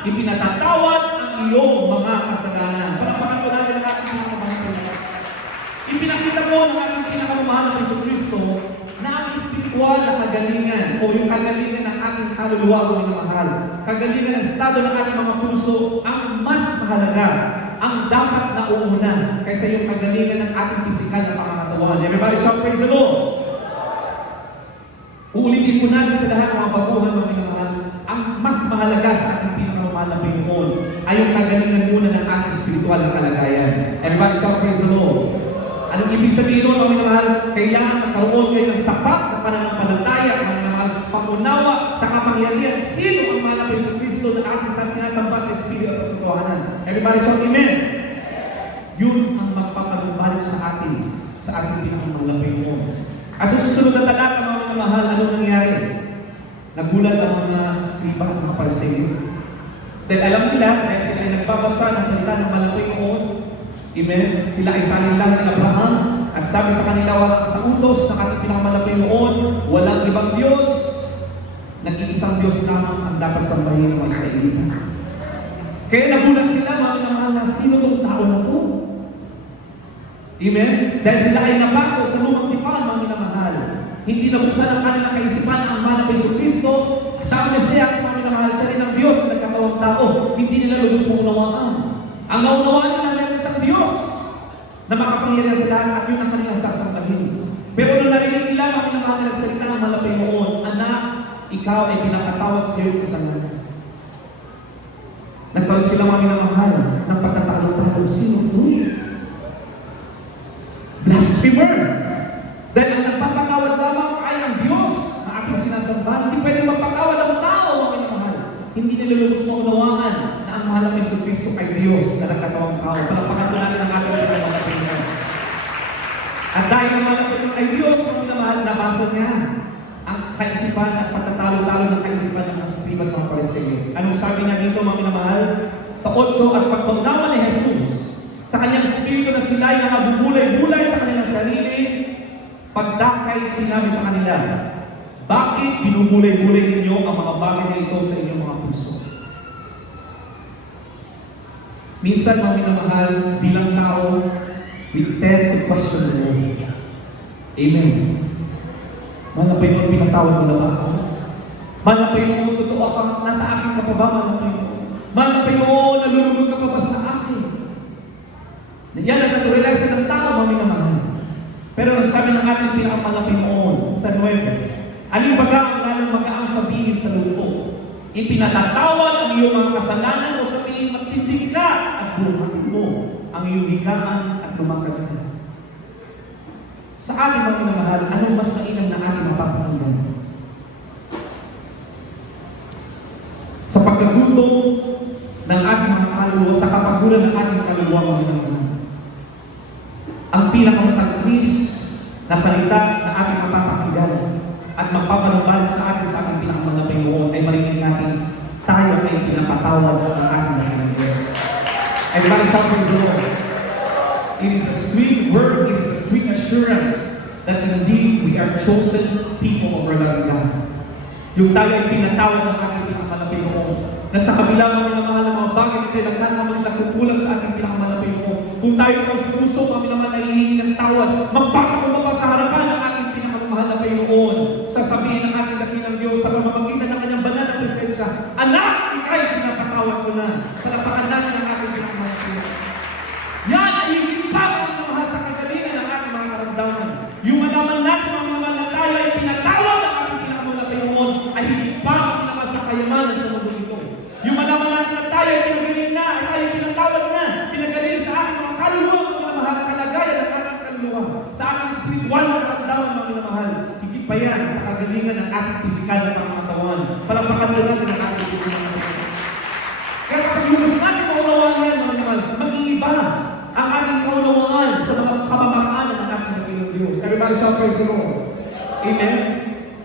ipinatatawad ang iyong mga kasalanan." Palapakan ko natin ang ating pinakamahal na Panginoon. Ipinakita mo ng ating pinakamahal na Kristo na ang espiritual na kagalingan o yung kagalingan ng ating kaluluwa o minamahal, kagalingan ng estado ng ating mga puso ang mas mahalaga, ang dapat na uuna kaysa yung kagalingan ng ating pisikal na pangangatawan. Everybody shout, praise the Lord! Uulitin po natin sa lahat ng mga baguhan ng minamahal, ang mas mahalaga sa ating pinakamahal na Panginoon ay yung kagalingan muna ng ating espiritual na kalagayan. Everybody shout, praise the Lord! Anong ibig sabihin nun, mga minamahal? Kailangan magkaroon kayo ng sapat na pananampalataya, mga minamahal, pangunawa sa kapangyarihan. Sino ang mahal na Yesus Kristo na ating sa sinasamba sa Espiritu at katotohanan? Everybody shout, amen! Yun ang magpapanumbalik sa ating pinakamahal na Panginoon. At sa susunod na talata, mga minamahal, anong nangyari? Nagulat ang mga skriba, mga Pariseo. Dahil alam nila, dahil sila ay nagbabasa ng salita ng mahal na Panginoon, amen. Sila ay sanin lang ni Abraham at sabi sa kanila sa utos ng ating pinakamahal na Panginoon, walang ibang Diyos, nag-iisang Diyos lamang ang dapat sambahin ng mga Israelita. Kaya nagulat sila, mga minamahal, na sino itong tao na ito? Amen? Dahil sila ay napako sa lumang tipan, mga minamahal. Hindi nabuksan ang kanilang kaisipan ang mahal na Yesus Kristo. Siya ang Mesiyas, mga minamahal, siya rin ang Diyos na nagkatawang tao. Hindi nila lubos mong unawaan. Ang naunawaan nila Diyos na makapangyarihan sa lahat at yun ang kanilang sasambahin. Pero nung narinig nila, mga minamahal na nagsalita ng mahal na Panginoon, "Anak, ikaw ay pinapatawad sa iyong kasalanan." Nagkaroon sila, mga minamahal, ng pagtatalo-talo. Sino ito? Blasphemer! Dahil ang nagpapatawad lamang ay ang Diyos na ating sinasamba. Hindi pwede magpatawad ang tao, mga minamahal. Hindi nila lubos mo unawaan na ang mahal na Yesus Kristo ay Diyos na nagkatawang tao. Palapakan ko natin ang ating pinakamahal. At dahil ang mahal na Panginoon ay Diyos, mga minamahal, nabasa niya ang kaisipan at patatalo-talo ng kaisipan ng mga skriba at mga Pariseo. Anong sabi niya dito, mga minamahal? Sa 8, at pagpaunawa ni Jesus sa kanyang espiritu na sila ay nakabubulay-bulay sa kanilang sarili, pagdakay sinabi sa kanila, "Bakit binubulay-bulay ninyo ang mga bagay na ito sa inyong mga puso?" Minsan, mga minamahal, bilang tao, we tend to question the Lord. Amen. Mahal na Panginoon, pinatawad mo na ba ako? Mahal na Panginoon, totoo ka, nasa akin ka pa ba, mahal na Panginoon? Mahal na Panginoon, nalulunod ka pa ba sa akin? Yan ang naturalize ng tao, mga minamahal. Pero sabi ng ating pinakamahal na Panginoon sa 9, "Alin baga ang lalong magaang sabihin sa lupo? Ipinatatawad ang iyong mga kasalanan o sabihin magtindig ka at buhatin mo ang iyong higaan at lumakad ka." Sa ating mga minamahal, anong mas mainam na ating mapapakinggan? Sa pagkagutom ng ating mga kaluluwa, sa kapaguran ng ating kaluluwa, mga minamahal, ang pinakamatamis na salita na ating mapapakinggan at magpapanumbalik sa ating pinakamahal na Panginoon ay marinig natin, tayo ay pinapatawad ng ating Panginoon Diyos. Everybody shout praise the Lord. It is a sweet word, it is a sweet assurance that indeed we are chosen people of our loving God. Yung tayo ay pinatawad ng ating pinakamahal na Panginoon, na sa kabila ng minamahal ng mga bagay na kailangan naman nagkukulang sa ating pinakamahal na Panginoon, kung tayo ay puso, kami naman ay hihingi ng tawad, magpakakumbaba sa harapan ng ating pinakamahal na Panginoon, sasabihin ng ating dakilang Diyos sa pamamagitan ng kanyang banal na presensya, "Anak, ikay pinapatawad ko na." Palapakan natin ang ating pinakamahal na Panginoon. Yan ay higit pa ang mahal sa kagalingan ng ating mga karamdaman. Yung malaman natin, mga minamahal, na tayo ay pinatawad ng ating pinakamahal na Panginoon ay higit pa ang naman sa kayamanan sa mundo ito. Yung malaman natin na tayo ay pinagaling na, ay tayo pinatawad na, pinagaling sa ating mga kaluluwa, mga minamahal, kalagayan ng ating kaluluwa, sa ating spiritual na karamdaman, mga minamahal. Higit pa yan sa ating pisikal na pangangatawan. Palakpakan na natin ang ating pinangatawan. Kaya kapag yung natin kaunawaan yan, mga naman, mag-iiba ang ating kaunawaan sa mga kababaaan ng ating Panginoong Diyos. Everybody shout praise the Lord. Amen?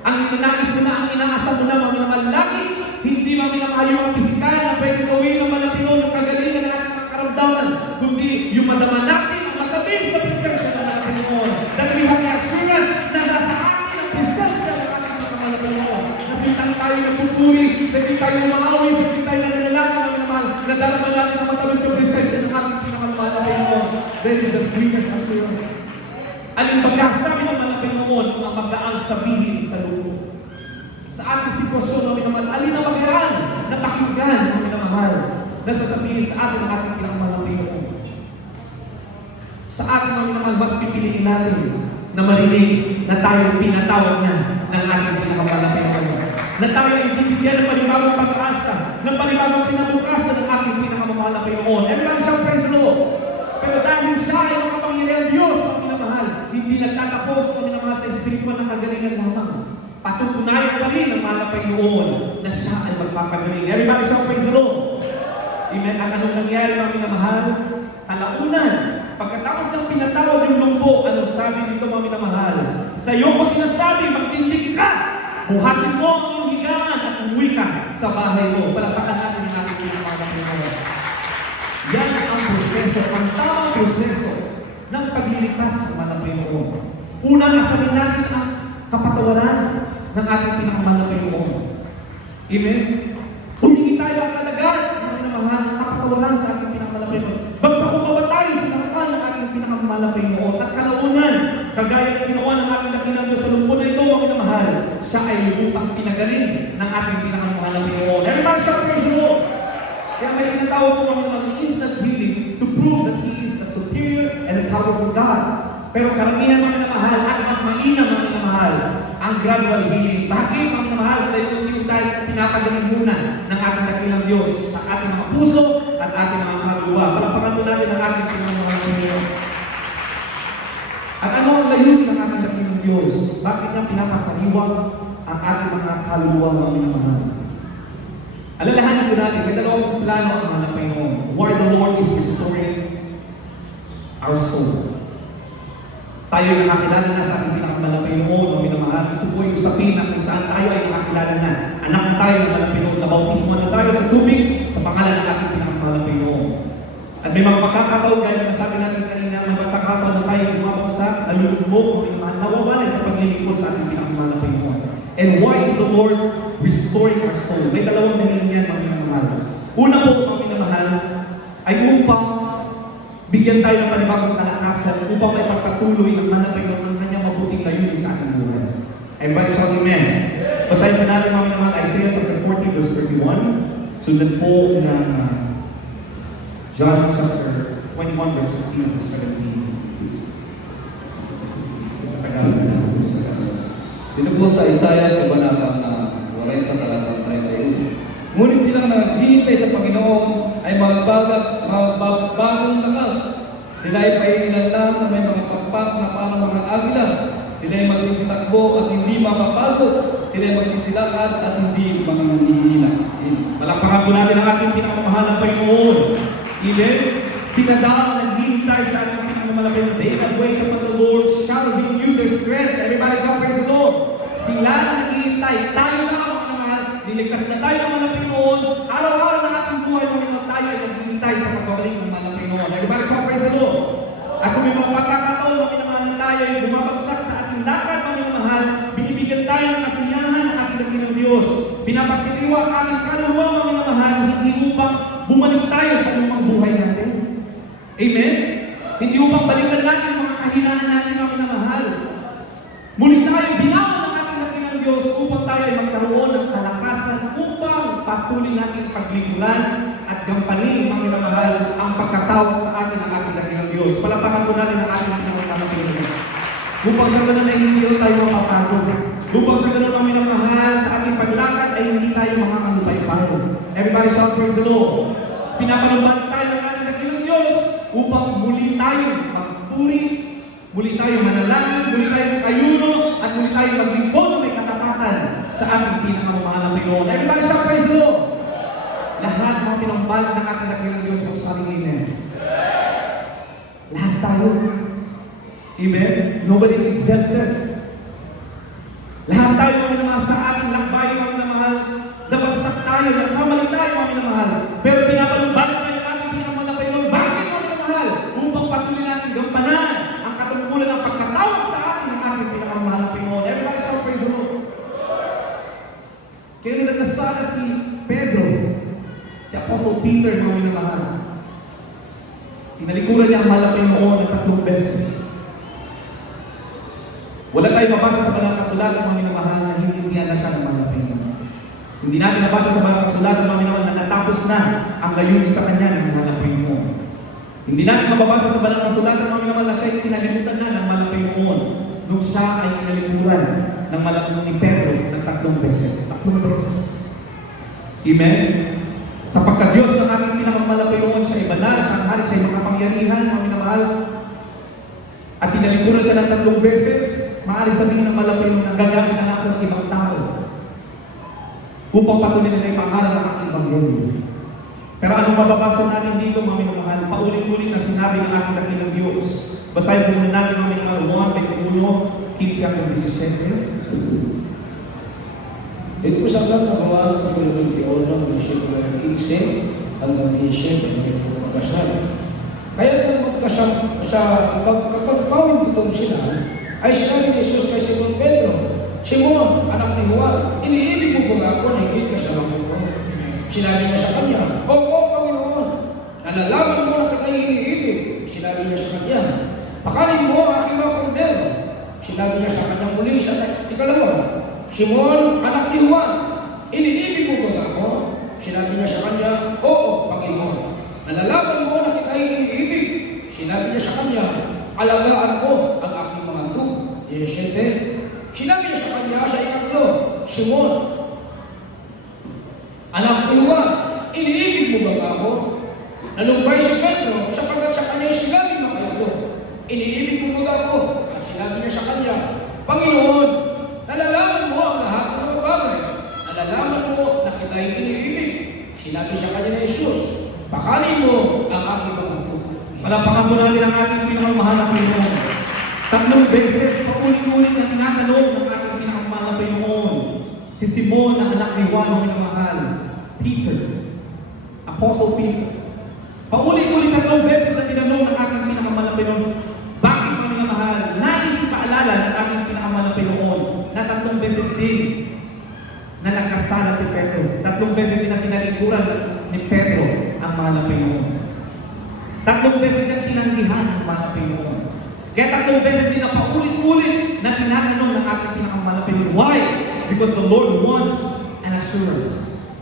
Ang inanais mo na, ang inaasam mo na, mga naman, lagi, hindi mga minamahal yung pisikal na pwede gawin ng malapino ng kagalingan ng ating mga karamdaman, kundi yung madama natin, ang matabis na presensya ng ating Panginoon. That we have the assurance na nasa atin ang presensya ng ating mga Panginoon. Kasi hindi tayo nagpupuri, hindi tayo mamawi, hindi tayo nananalangin ng naman, nadarama natin ang matabis na presensya ng ating pinakamahal na Panginoon. That is the sweetest assurance. Aling pagkasabi ng mga Panginoon ang magdaan sabihin sa lupo. Sa ating sitwasyon na minamahal, alin na magdaan na pakinggan ang minamahal na sasabihin sa atin ang ating pinakamahal na Panginoon. Sa ating mga minamahal, mas pipiliin natin na marinig na tayo pinatawag na ng ating pinakamahal na Panginoon. Na tayo ay bibigyan ng panibagong pag-asa, ng panibagong kinabukasan ng ating pinakamahal na Panginoon. Everyone shout praise the Lord. Pero dahil siya ay makapangyarihan Diyos ang minamahal, hindi nagtatapos ang minamahal sa espiritual na kagalingan lamang. Patutunayan pa rin ang mahal na Panginoon na siya ay magpapagaling. Everybody shout praise the Lord. Amen. At anong nangyari ng minamahal? Kalaunan, pagkatapos ng pinatawag yung lumpo, anong sabi dito mga minamahal? Sa iyo ko sinasabi, magtindig ka! Buhatin mo ang iyong higaan at umuwi ka sa bahay mo. Palakpakan natin yung ating pinamahal na Panginoon. Yan ang proseso, ang tamang proseso ng pagliligtas ng mahal na Panginoon. Unang asamin natin ang kapatawaran ng ating pinakamahal na Panginoon. Amen? Humingi tayo ang kalagad ng minamahal na kapatawaran sa ating pinakamahal na Panginoon. Magpakumawa tayo sa harapan ng ating pinakamahal na Panginoon. At kalaunan, kagaya ng ginawa ng ating dakilang Diyos sa lumpo na ito, ang minamahal, siya ay lubusang pinagaling ng ating pinakamahal na Panginoon. Everybody shout praise the Lord! Kaya may tinatawag po ang mga instant healing to prove that He is a superior and a powerful God. Pero karamihan mga minamahal at mas mainam mga minamahal ang gradual healing. Bakit mga minamahal? Dahil hindi tayo pinapagaling muna ng ating dakilang Diyos sa ating mga puso at ating mga kaluluwa. Palakpakan po natin ang ating pinamahal na Panginoon. At ano ang layunin ng ating dakilang Diyos? Bakit niya pinapasariwang ang ating mga kaluluwa mga minamahal? Alalahanin ko natin, may dalawang plano ang mga Panginoon. Why the Lord is restoring our soul. Tayo ay nakakilala na sa ating pinakamahal na Panginoon, ang minamahal. Ito po yung usapin na kung saan tayo ay nakakilala na. Anak na tayo ng mahal na Panginoon. Nabautismo na tayo sa tubig sa pangalan ng ating pinakamahal na Panginoon. At may mga pagkakataon, gaya na sabi natin kanina, may pagkakataon na tayo gumabagsak, nalulugmok, nawawala sa paglilingkod sa ating pinakamahal na Panginoon. And why is the Lord restoring our soul? May dalawang dahilan yan, mga minamahal. Una po, mga minamahal, ay upang bigyan tayo ng panibagong kalakasan upang may pagpatuloy ng mahal na Panginoon ng kanyang mabuting layunin sa ating buhay. Everybody shout amen. Basahin po natin mga minamahal, Isaiah chapter 40 verse 31. Sundan po ng John chapter 21 verse 15 to 17. Sa Tagalog na. Dito po sa Isaiah sa Banatang 40 talatang 31. Ngunit silang naghihintay sa Panginoon ay magbagong lakas. Sila ay pahinginan lang na may mga pakpak na parang mga agila. Sila ay magsisitakbo at hindi mapapasok. Sila ay magsisilakad at hindi mga nanghihina. Palakpakan po natin ang ating pinakamahal na Panginoon. Amen? Sila daw naghihintay sa ating pinakamahal na Panginoon. They that wait upon the Lord shall renew their strength. Everybody shall praise the Lord. Sila naghihintay. Tayo na ang mga niligtas na tayo ng mga Panginoon. Araw-araw na ating buhay ng tayo ay naghihintay sa pagbabalik ng mga Panginoon. Everybody shall praise the Lord. At kung may mga pagkakataon na minamahal tayo ay bumabagsak sa ating lakad ng minamahal, binibigyan tayo ng kasiyahan ng ating dakilang Diyos. Pinapasiriwa ang aming kaluluwa ng minamahal, hindi upang bumalik tayo sa lumang buhay natin. Amen? Hindi upang balikan natin ang mga kahinaan natin ng minamahal. Muli tayo binawan ng ating dakilang Diyos upang tayo ay magkaroon ng kalakasan upang patuloy natin paglingkuran at gampanin mga minamahal ang pagkatawag sa atin ng ating dakilang Diyos. Palakpakan po natin ang ating pinamahal na Panginoon. Upang sa ganun ay hindi tayo mapapagod. Upang sa ganun ang minamahal sa ating paglakad ay hindi tayo makakalupay-pay. Everybody shout praise the Lord. Pinapalumbalik tayo ng ating dakilang Diyos upang muli tayo magpuri, muli tayo manalangin, muli tayo ayuno, at muli tayo maglingkod na may katapatan sa ating pinakamamahal na Panginoon. Everybody shout praise the Lord! Lahat mga pinambalag ng ating dakilang Diyos ang sabing amen. Lahat tayo. Amen? Nobody is exempted. Lahat tayo mga minamahal sa ating lakbay, mga minamahal. Nabagsak tayo, nagkamali tayo, mga minamahal. Pero pinapalumbalik tayo ng ating pinakamahal na Panginoon. Bakit, mga minamahal? Upang patuloy natin gampanan ang katungkulan ng pagkatawag sa atin ng ating pinakamahal na Panginoon. Everybody shout praise the Lord. Kaya nung nagkasala si Pedro, si Apostle Peter, mga minamahal, tinalikuran niya ang mahal na Panginoon ng 3 beses. Wala tayong mabasa sa Banal na Kasulatan, mga minamahal, na hindi na siya ng mahal na Panginoon. Hindi natin nabasa sa Banal na Kasulatan, mga minamahal, na natapos na ang layunin sa Kanya ng mahal na Panginoon. Hindi natin mababasa sa Banal na Kasulatan, mga minamahal, na siya ay kinalimutan na ng mahal na Panginoon nung siya ay kinalikuran ng mahal ni Pedro ng 3 beses. 3 beses. Amen? Sapagkat Diyos ng ating pinakamahal na Panginoon, siya ay banal, siya ang hari, siya ay makapangyarihan, mga minamahal. At tinalikuran siya ng 3 beses, maaari sabihin ng mahal na Panginoon na gagamit ang ating ibang tao upang patuloy nila yung pangalan ng ating Ebanghelyo. Pero anong mababasa natin dito, mga minamahal? Paulit-ulit na sinabi ng ating dakilang Diyos. Basahin po muna natin, mga minamahal, 1:21, 15-17. Ito po sa aklat na kawalan ng Pilipino ng versikulo 15 hanggang 17 ng pagkasal. Kaya kung kapag pawin itong sila, ay sinabi ni Jesus kay Simon Pedro, Simon, anak ni Juan, iniibig mo ba ako na higit ka sa langit ko? Sinabi niya sa kanya, Oo, Panginoon, nalalaman mo na kita iniibig. Sinabi niya sa kanya, pakanin mo ang aking mga kordero. Sinabi niya sa kanya muli sa ikalawa, Simon, anak ni Juan, iniibig mo ba ako? Sinabi niya sa kanya, Oo, Panginoon. Nalalaman mo na kita iniibig. Sinabi niya sa kanya, alagaan ko ang aking mga tubo. 17. Sinabi niya sa kanya sa ikatlo, Simon, anak ni Juan, iniibig mo ba ako? Nalumbay si Pedro sapagkat sa kanya sinabi makayalo, iniibig mo ba ako? At sinabi niya sa kanya, Panginoon, nalalaman mo ang lahat ng mga bagay. Nalalaman mo na kita'y iniibig. Sinabi sa kanya ni Jesus, pakanin mo ang aking mga tubo. Palapakan po natin ang ating pinakamahal na Panginoon. 3 beses, paulit-ulit na tinatanong ng ating pinakamahal na Panginoon. Si Simon, ang anak ni Juan, ang minamahal. Peter, Apostle Peter. Paulit-ulit 3 beses na tinanong ng ating pinakamahal na Panginoon. Bakit mga minamahal? Nais ipaalala ng ating pinakamahal na Panginoon na 3 beses din na nagkasala si Pedro. 3 beses din na tinalikuran ni Pedro ang mahal na Panginoon. 3 beses na tinanggihan ang mahal na Panginoon. Kaya 3 beses din na paulit-ulit na tinatanong ng ating pinakamahal na Panginoon. Why? Because the Lord wants an assurance.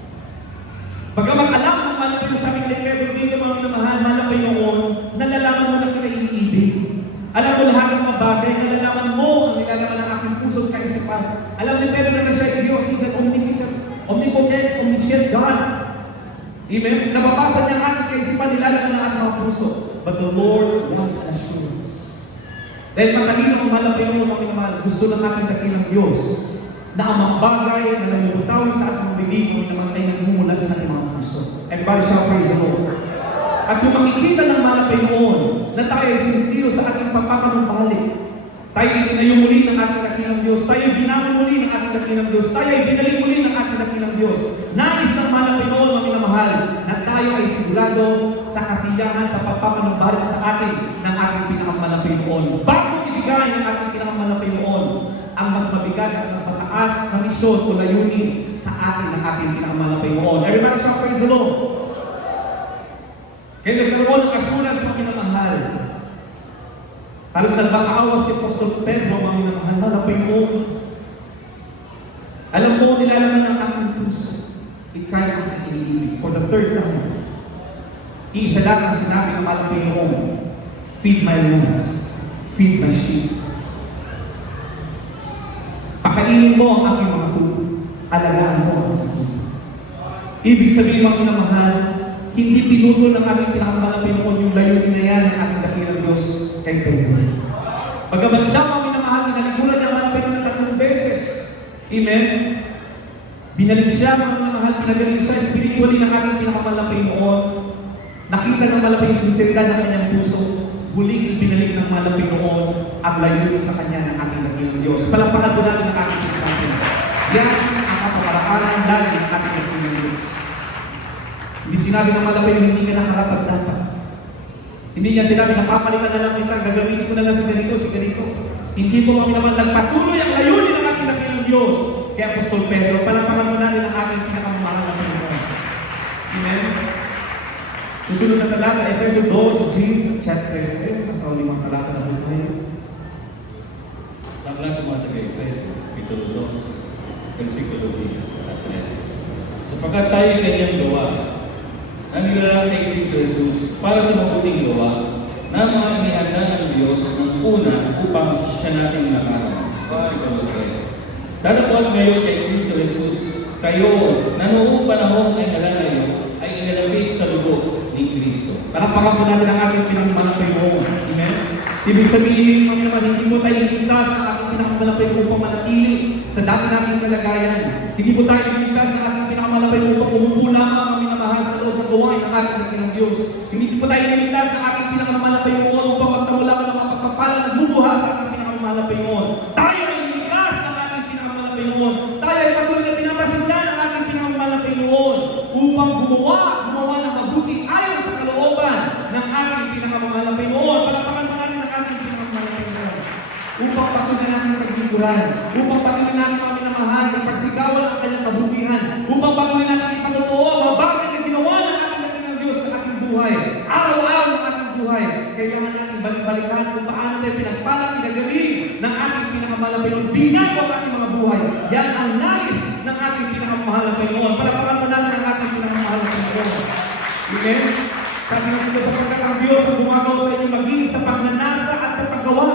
Bagamat alam ng mahal na Panginoon, sabi ni Pedro dito, mga minamahal, mahal na Panginoon, nalalaman mo na kita iniibig. Alam mo lahat ng mga bagay, nalalaman mo ang nilalaman ng aking puso at kaisipan. Alam ni Pedro na siya ay Diyos, he's an omnipotent, omniscient God. Amen? Nababasa niya ang ating kaisipan, nilalaman ng ating mga puso. But the Lord wants an assurance. Dahil matalino ang mahal na Panginoon, mga minamahal, gusto ng ating dakilang Diyos na ang mga bagay na namumutawi sa ating bibig naman ay nagmumulat sa ating mga puso. Everybody shout praise the Lord. At kung makikita ng mahal na Panginoon na tayo ay sincere sa ating pagpapanumbalik, tayo ay tinayo muli ng ating dakilang Diyos, tayo ay binangon muli ng ating dakilang Diyos, tayo ay binalik muli ng ating dakilang Diyos. Nais ng mahal na Panginoon, mga minamahal, na tayo ay sigurado sa kasiyahan sa pagpapanumbalik sa atin ng ating pinakamahal na Panginoon. Bago ibigay ng ating pinakamahal na Panginoon ang mas mabigat at mas mataas na misyon o layunin sa atin ng ating pinakamahal na Panginoon. Everybody shout praise the Lord. Kaya nagkaroon ng assurance mga minamahal. Halos nagbakaawa si Apostol Pedro, mga minamahal, mahal na Panginoon. Alam mo, nilalaman ng aking puso, ikay ang aking iniibig. For the 3rd time, iisa lang ang sinabi ng mahal na Panginoon, feed my lambs, feed my sheep. Pakainin mo ang aking mga tubo, alagaan mo ang aking tubo. Ibig sabihin, mga minamahal, hindi pinutol ng ating pinakamahal na Panginoon yung layunin na yan ng ating dakilang Diyos kay Pedro. Bagamat siya, mga minamahal, nalikuran niya ang Panginoon ng 3 beses. Amen? pinagaling siya spiritually ng ating pinakamahal na Panginoon. Nakita ng malapit yung sinseridad ng kanyang puso. Huling ibinalik ng mahal na Panginoon ang layunin sa kanya ng ating dakilang Diyos. Palampakan po natin ang ating pagkakas. Yan ang kapamaraanan lagi ng ating dakilang Diyos. Hindi sinabi ng malapit yung hindi ka nakarapat-dapat. Hindi niya sinabi na papalitan na lang kita, gagamitin ko na lang si ganito, si ganito. Hindi po kami naman nagpatuloy ang layunin ng ating dakilang Diyos. Kaya Apostol Pedro, palampakan mo natin ang ating pinakamahal na Panginoon. Amen? Susunod na talata, Efeso 2, James chapter 7, nasa ulimang talata na po tayo. Sa aklat ng mga taga-Efeso, Kapitulo 2, versikulo 10 at 13. Sapagkat tayo kanyang gawa, na nilalang kay Kristo Jesus para sa mabuting gawa, na mga inihanda ng Diyos ng una upang siya nating nakaroon. Versikulo 3. Datapwat ngayon kay Kristo Jesus, kayo na noong panahon ay nalalayo, ay inilapit sa dugo ni Kristo. Palampakan po natin ang ating pinakamahal na Panginoon. Amen? Ibig sabihin, mga naman, hindi po tayo iligtas ng ating pinakamahal na Panginoon upang manatili sa dati nating kalagayan. Hindi po tayo iligtas ng ating pinakamahal na Panginoon upang umupo lamang ang minamahal sa loob ng gawain ng ating dakilang Diyos. Hindi po tayo iligtas ng ating pinakamahal na Panginoon upang magtawala ka ng mga pagpapala na bubuha sa ating pinakamahal na Panginoon. Tayo ay iligtas ng ating pinakamahal na Panginoon. Tayo ay patuloy na pinapasindan ng ating pinakamahal na Panginoon upang gumawa ng mabuti ayon sa kalooban ng ating pinakamahal na Panginoon. Palapakan mo natin ang ating pinakamahal na Panginoon. Upang patuloy natin ang paglingkuran. Upang patuloy natin ang minamahal, ipagsigawan ang kanyang kabutihan. Upang patuloy natin ipatotoo ang mga bagay na ginawa ng ating dakilang Diyos sa ating buhay. Araw-araw ng ating buhay. Kailangan natin balik-balikan kung paano tayo pinagpalang, pinagaling ng ating pinakamahal na Panginoon. Binago ang ating mga buhay. Yan ang nais ng ating pinakamahal na Panginoon. Palapakan mo natin ang ating pinakamahal na Panginoon. Amen? Sabi ng Diyos, sapagkat ang Diyos ang gumagawa sa inyo maging sa pagnanasa at sa paggawa.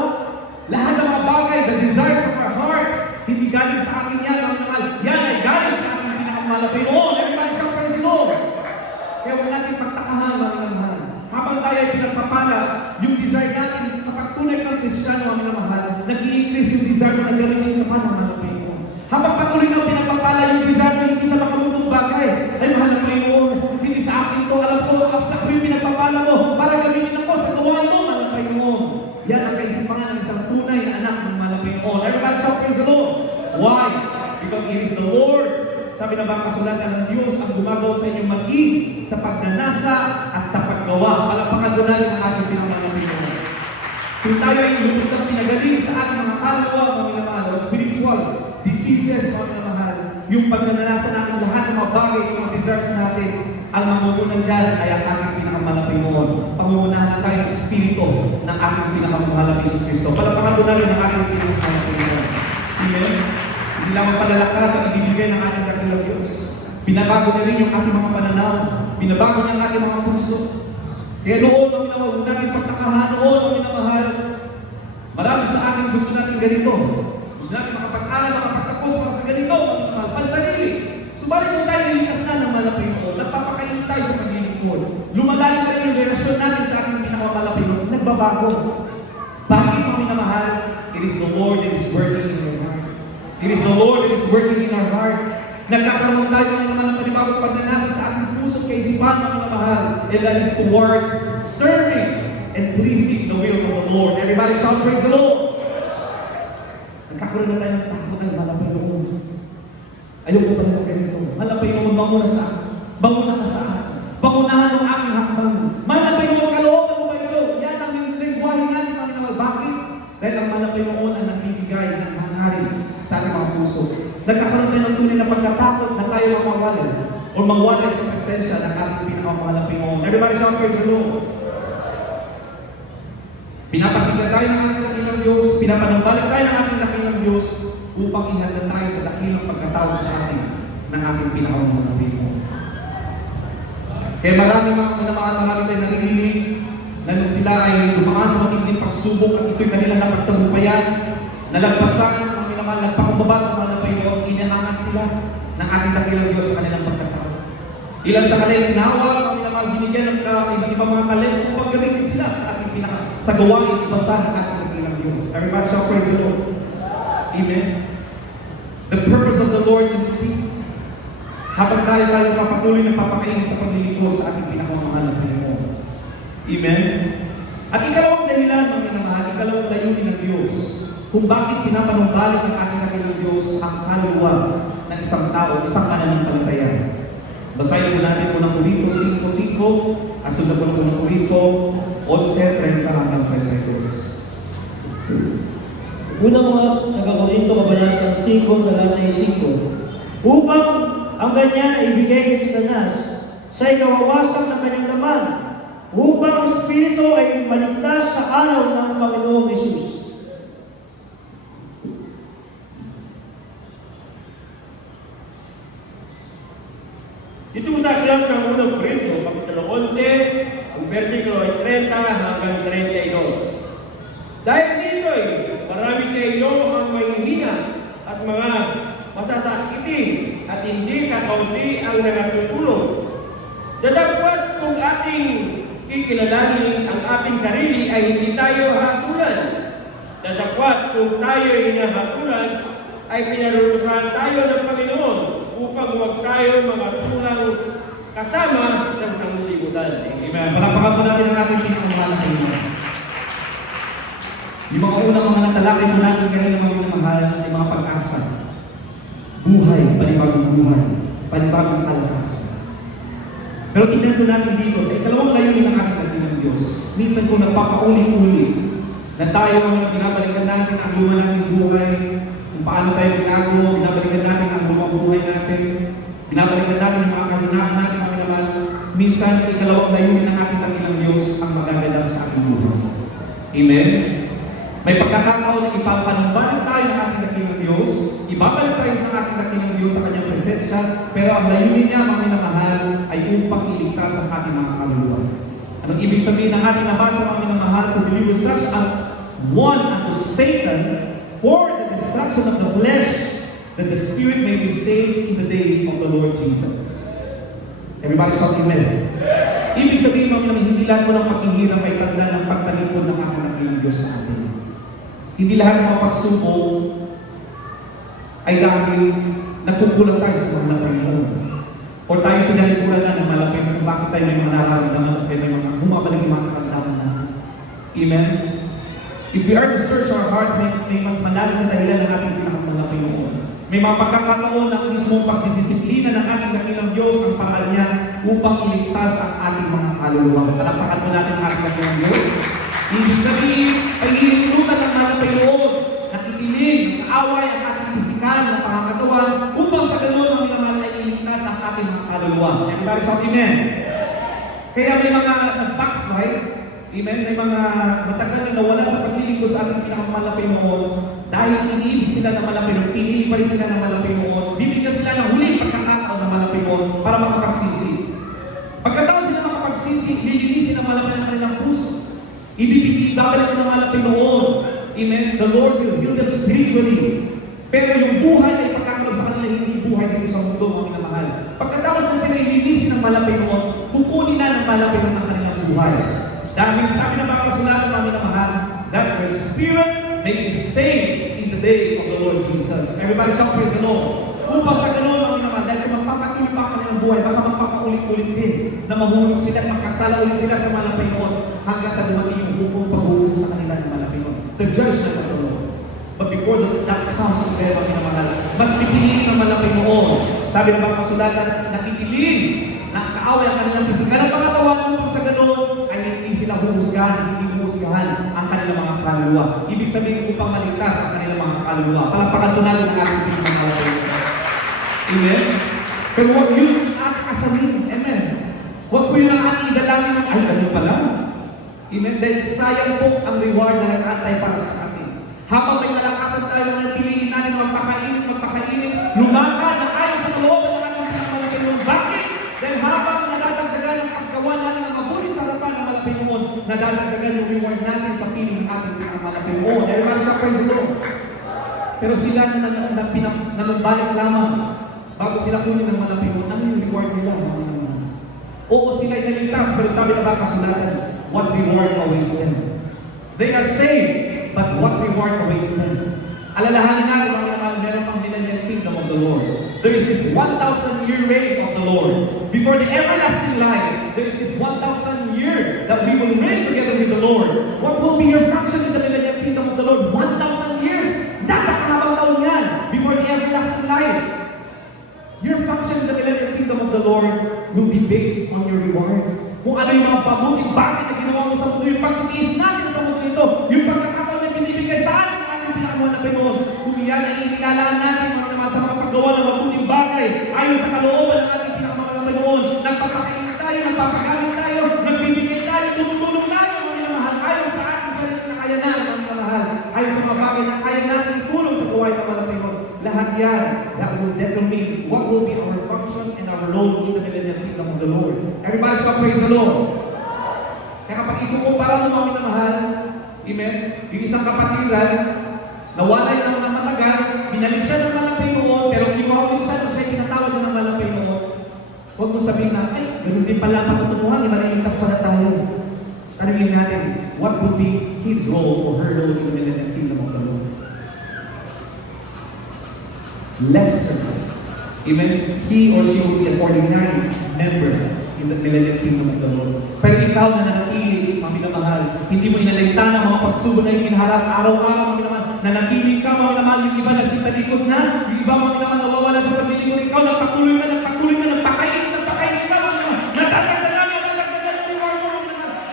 Lahat ng mga bagay, the desires of our hearts, hindi galing sa akin yan, mga mahal. Yan ay galing sa ating pinakamahal na Panginoon. Everybody shout praise the Lord. Kaya huwag natin pagtakahan, mga mahal. Habang tayo ay pinagpapala, yung desire natin, kapag tunay kang Kristiyano, mga mahal, nag-i-increase yung desire mo na gawin yung naman, mga Panginoon. Habang patuloy na pinagpapala yung desire mo, hindi sa makamutong bagay. Ay, mahal na Panginoon, hindi sa akin to, alam ko, ako yung pinagpapala mo, para gamitin ako sa gawa mo, mahal na Panginoon. Yan ang kaisipangan ng isang tunay na anak ng mahal na Panginoon. Everybody shout praise the Lord. Why? Because it is the Lord. Sabi na bang kasulatan ng Diyos ang gumagawa sa inyo maging sa pagnanasa at sa paggawa. Palapakan ko natin ang ating pinakamahal na Panginoon. Kung tayo ay lubos ng pinagaling sa ating mga kaluluwa, mga minamahal, o spiritual diseases, mga minamahal, yung pagnanasa natin lahat ng mga bagay, yung mga desires natin, ang mamugunan dyan ay ang ating pinakamahal na Panginoon. Pangungunahan tayo ng Espiritu ng ating pinakamahal na Kristo. Palapakan ko natin ang ating pinakamahal na Panginoon. Amen? Hindi lamang palalakas ang ibibigay ng ating dakilang Diyos. Binabago niya rin yung ating mga pananaw. Binabago niya ang ating mga puso. Kaya noon ang minamahal, huwag natin pagtakahan, noon ang minamahal. Marami sa atin gusto natin ganito. Gusto natin makapag-aral, makapagtapos, para sa ganito, minamahal, pansarili. Subalit kung tayo nilikas na ng malapay noon, nagpapakain tayo sa paglilingkod. Lumalalim na rin yung relasyon natin sa ating pinakamalapay noon, nagbabago. Bakit mga minamahal? It is the Lord that is working in your heart. It is the Lord that is working in our hearts. Nagkakaroon tayo ng naman ng panibagong pagnanasa sa ating puso kaisipan ng mga mahal. And that is towards serving and pleasing the will of the Lord. Everybody shout praise the Lord. Nagkakaroon na tayo ng takot ng malapay noon. Ayoko pa naman ganito. Malapay noon, bango na sa akin. Bango na ka sa akin. Bangunahan ang aking hakbang. Malapay noon, kalooban mo ba ito? Yan ang lingwahe natin, mga minamahal. Bakit? Dahil ang malapay noon ang nagbibigay ng hangarin sa ating mga puso. Nagkakaroon tayo ng tunay na pagkatakot na tayo ang mawalay o mawalay sa presensya ng ating pinakamahal na Panginoon. Everybody shout praise the Lord. Pinapasigan tayo ng ating dakilang Diyos, pinapanambalik tayo ng ating dakilang Diyos upang ihanda tayo sa dakilang pagkatawag sa atin ng ating pinakamahal na Panginoon. Kaya marami tayo naririnig na nung sila ay dumaan sa matinding pagsubok at ito'y kanilang napagtagumpayan, nalagpasan ang minamahal, nagpakumbaba sa mga Panginoon, inaangat sila ng ating dakilang Diyos sa kanilang pagkatawag. Ilan sa kanilang tinawag, ang minamahal, binigyan ng iba't ibang mga talento upang gamitin sila sa ating sa gawain ibasan ng ating dakilang Diyos. Everybody shall praise the Lord. Amen. The purpose of the Lord in peace. habang tayo papatuloy na papakainin sa paglilingkod sa ating pinakamamahal na Panginoon. Amen? At ikalawang dahilan, mga minamahal, ikalawang layunin ng Diyos kung bakit pinapanumbalik ng ating dakilang Diyos ang kaluluwa ng isang tao, isang mananampalataya. Basahin po natin unang Korinto 5:5, at sunod po ng unang Korinto 11:30 hanggang 32. Unang mga taga-Korinto, kabanatang 5, talatay 5. Upang ang ganyan ay ibigay kay Satanas sa ikawawasan ng kanyang laman, upang ang Espiritu ay maligtas sa araw ng Panginoong Hesus. Dito sa aklat ng unang Korinto, kapitulo 11, ang versikulo ay 30 hanggang 32. Dahil dito marami sa inyo ang mahihina at mga masasakitin at hindi kakaunti ang nakatutulog. Dadagpat kung ating kikilalanin ang ating sarili ay hindi tayo hatulan. Dadagpat kung tayo ay hinahatulan ay pinarurusahan tayo ng Panginoon upang huwag tayo mga tulang kasama ng sanglibutan. Amen. Palakpakan po natin ang ating pinakamamahal na Panginoon. Yung mga unang mga natalakay po natin kanina mga minamahal ay mga pag-asa. Buhay, panibagong buhay, panibagong kalakasan. Pero tingnan po natin dito, sa ikalawang layunin ng ating dakilang Diyos, minsan po nagpapaulit-ulit na tayo ang binabalikan natin ang luma nating buhay, kung paano tayo binago, binabalikan natin ang lumang buhay natin, binabalikan natin ang mga kahinaan natin, mga naman, minsan ikalawang layunin ng ating dakilang Diyos ang magaganap sa ating buhay. Amen? May pagkakataon na ipapanumbalik tayo ng ating dakilang Diyos, ibabalik tayo ng ating dakilang Diyos sa kanyang presensya, pero ang layunin niya, mga minamahal, ay upang iligtas ang ating mga kaluluwa. Anong ibig sabihin ng ating nabasa, mga minamahal, to deliver such a one unto Satan for the destruction of the flesh, that the spirit may be saved in the day of the Lord Jesus. Everybody shout amen. Ibig sabihin, mga minamahal, hindi lahat po ng paghihirap ay tanda ng pagtalikod ng ating dakilang Diyos sa atin. Hindi lahat ng mga pagsubok ay dahil nagkukulang tayo sa mga Panginoon. O tayo pinalikulan na ng malapit kung bakit tayo may mga nararamdaman at may mga bumabalik yung mga karamdaman natin. Amen? If we are to search our hearts, may mas malalim na dahilan ng ating pinakamahal na Panginoon. May mga pagkakataon ng mismong pagdidisiplina ng ating dakilang Diyos ang paraan niya upang iligtas ang ating mga kaluluwa. Palakpakan po natin ang ating dakilang Diyos. Ibig sabihin, ay hinilutan ng mga Panginoon na itilin, kaaway ang ating pisikal na pangangatawan upang sa ganun ang minamahal ay iligtas ang ating mga kaluluwa. Everybody shout amen. Kaya may mga nag-backslide, amen, may mga matagal na nawala sa paglilingkod sa ating pinakamahal na Panginoon dahil iniibig sila ng malapit, pinili pa rin sila ng malapit noon, bibigyan sila ng huling pagkakataon ng malapit noon para makapagsisi. Pagkatapos sila makapagsisi, lilinisin ang malapit ng kanilang puso. Ibibigay, babalik ng malapit noon. Amen. The Lord will heal them spiritually. Pero yung buhay ay pagkakalab sa kanila, hindi buhay dito sa mundo, mga minamahal. Pagkatapos na sila ilinisin ng malapit noon, kukunin na ng malapit ng kanilang buhay. Dahil sabi ng mga kasulatan, mga minamahal, that their spirit may be saved in the day of the Lord Jesus. Everybody shout praise the Lord. Upang sa ganoon, mga minamahal, dahil kung magpapatuloy pa ang kanilang buhay, baka magpapaulit-ulit din na mahulog sila, magkasala ulit sila sa malapit noon hanggang sa dumating yung hukong paghulog sa kanila ng malapit noon. The judge na katulong. But before that comes ang kaya mga minamahal, mas pipiliin ng malapit noon. Sabi ng mga kasulatan, nakikiling, nakaaway ang kanilang pisikal ng pangatawan upang sa ganoon ay hindi sila huhusgahan, hindi huhusgahan ang kanilang mga kaluluwa. Ibig sabihin upang maligtas ang kanilang mga kaluluwa. Palakpakan po natin ang ating pinagmamahal. Amen? Pero huwag yun ang asamin. Amen? Huwag po yun ang ating idalangin ng, ay, ano pala? Amen? Dahil sayang po ang reward na nag-aantay para sa atin. Habang may malakasan tayo na piliin natin magpakainit, lumakad na ayon sa loob ng ating pinagmamahal. Bakit? Dahil habang nadadagdagan ang paggawa natin ng mabuti sa harapan ng malapit noon, nadadagdagan yung reward natin sa piling ng ating pinakamalapit noon. Everybody shout praise the Lord. Pero sila na nanumbalik lamang bago sila kunin ng malapit noon, ano yung reward nila? Oo, sila ay naligtas, pero sabi na ba kasulatan, what reward awaits them? They are saved, but what reward awaits them? Alalahanin natin, mga minamahal, meron pang millennial kingdom of the Lord. There is this 1,000-year reign of the Lord. Before the everlasting life, there is this 1,000 year that we will reign together with the Lord. What will be your function in the millennial kingdom of the Lord? 1,000 years. Napakahabang taon yan. Before the everlasting life. Your function in the millennial kingdom of the Lord will be based on your reward. Kung ano yung mga pabuting bagay na ginawa mo sa mundo, yung pagtitiis natin sa mundo ito, yung pagkakataon na binibigay sa atin ng ating pinakamuhan na Panginoon, kung yan ay inilalaan natin mga naman sa mga paggawa ng mabuting bagay, ayon sa kalooban ng ating pinakamuhan na Panginoon, nagpapakain tayo, nagpapagamit tayo, nagbibigay tayo, tumutulong tayo, mga mahal, ayon sa ating sarili na kaya na, mga mahal, ayon sa mga bagay na kaya natin itulong sa gawain ng mga Panginoon. Lahat yan, that will determine what will be our function and our role in the millennial kingdom of the Lord. Everybody shout praise the Lord. Kaya kapag ikukumpara mo mga minamahal, amen, yung isang kapatiran, nawalay ng mga matagal, binalik siya ng malang Panginoon, pero kimahuli siya nung siya pinatawag ng malang Panginoon. Huwag mo sabihin na, ay, ganun din pala ang patutunguhan, maliligtas pala tayo. Tanungin natin, what would be his role or her role in the millennial kingdom of the Lord? Lesser. Amen. He or she will be an ordinary member in the millennial kingdom of the Lord. Pero ikaw na nanatili, mga minamahal, hindi mo inaligtaan ang mga pagsubok na yung kinaharap araw-araw, mga minamahal, nanatili ka, mga minamahal, yung iba na sa talikod na, yung iba mga minamahal nawawala sa talikod, ikaw nagpatuloy ka, nagpakain ka, mga minamahal, natagdagan mo,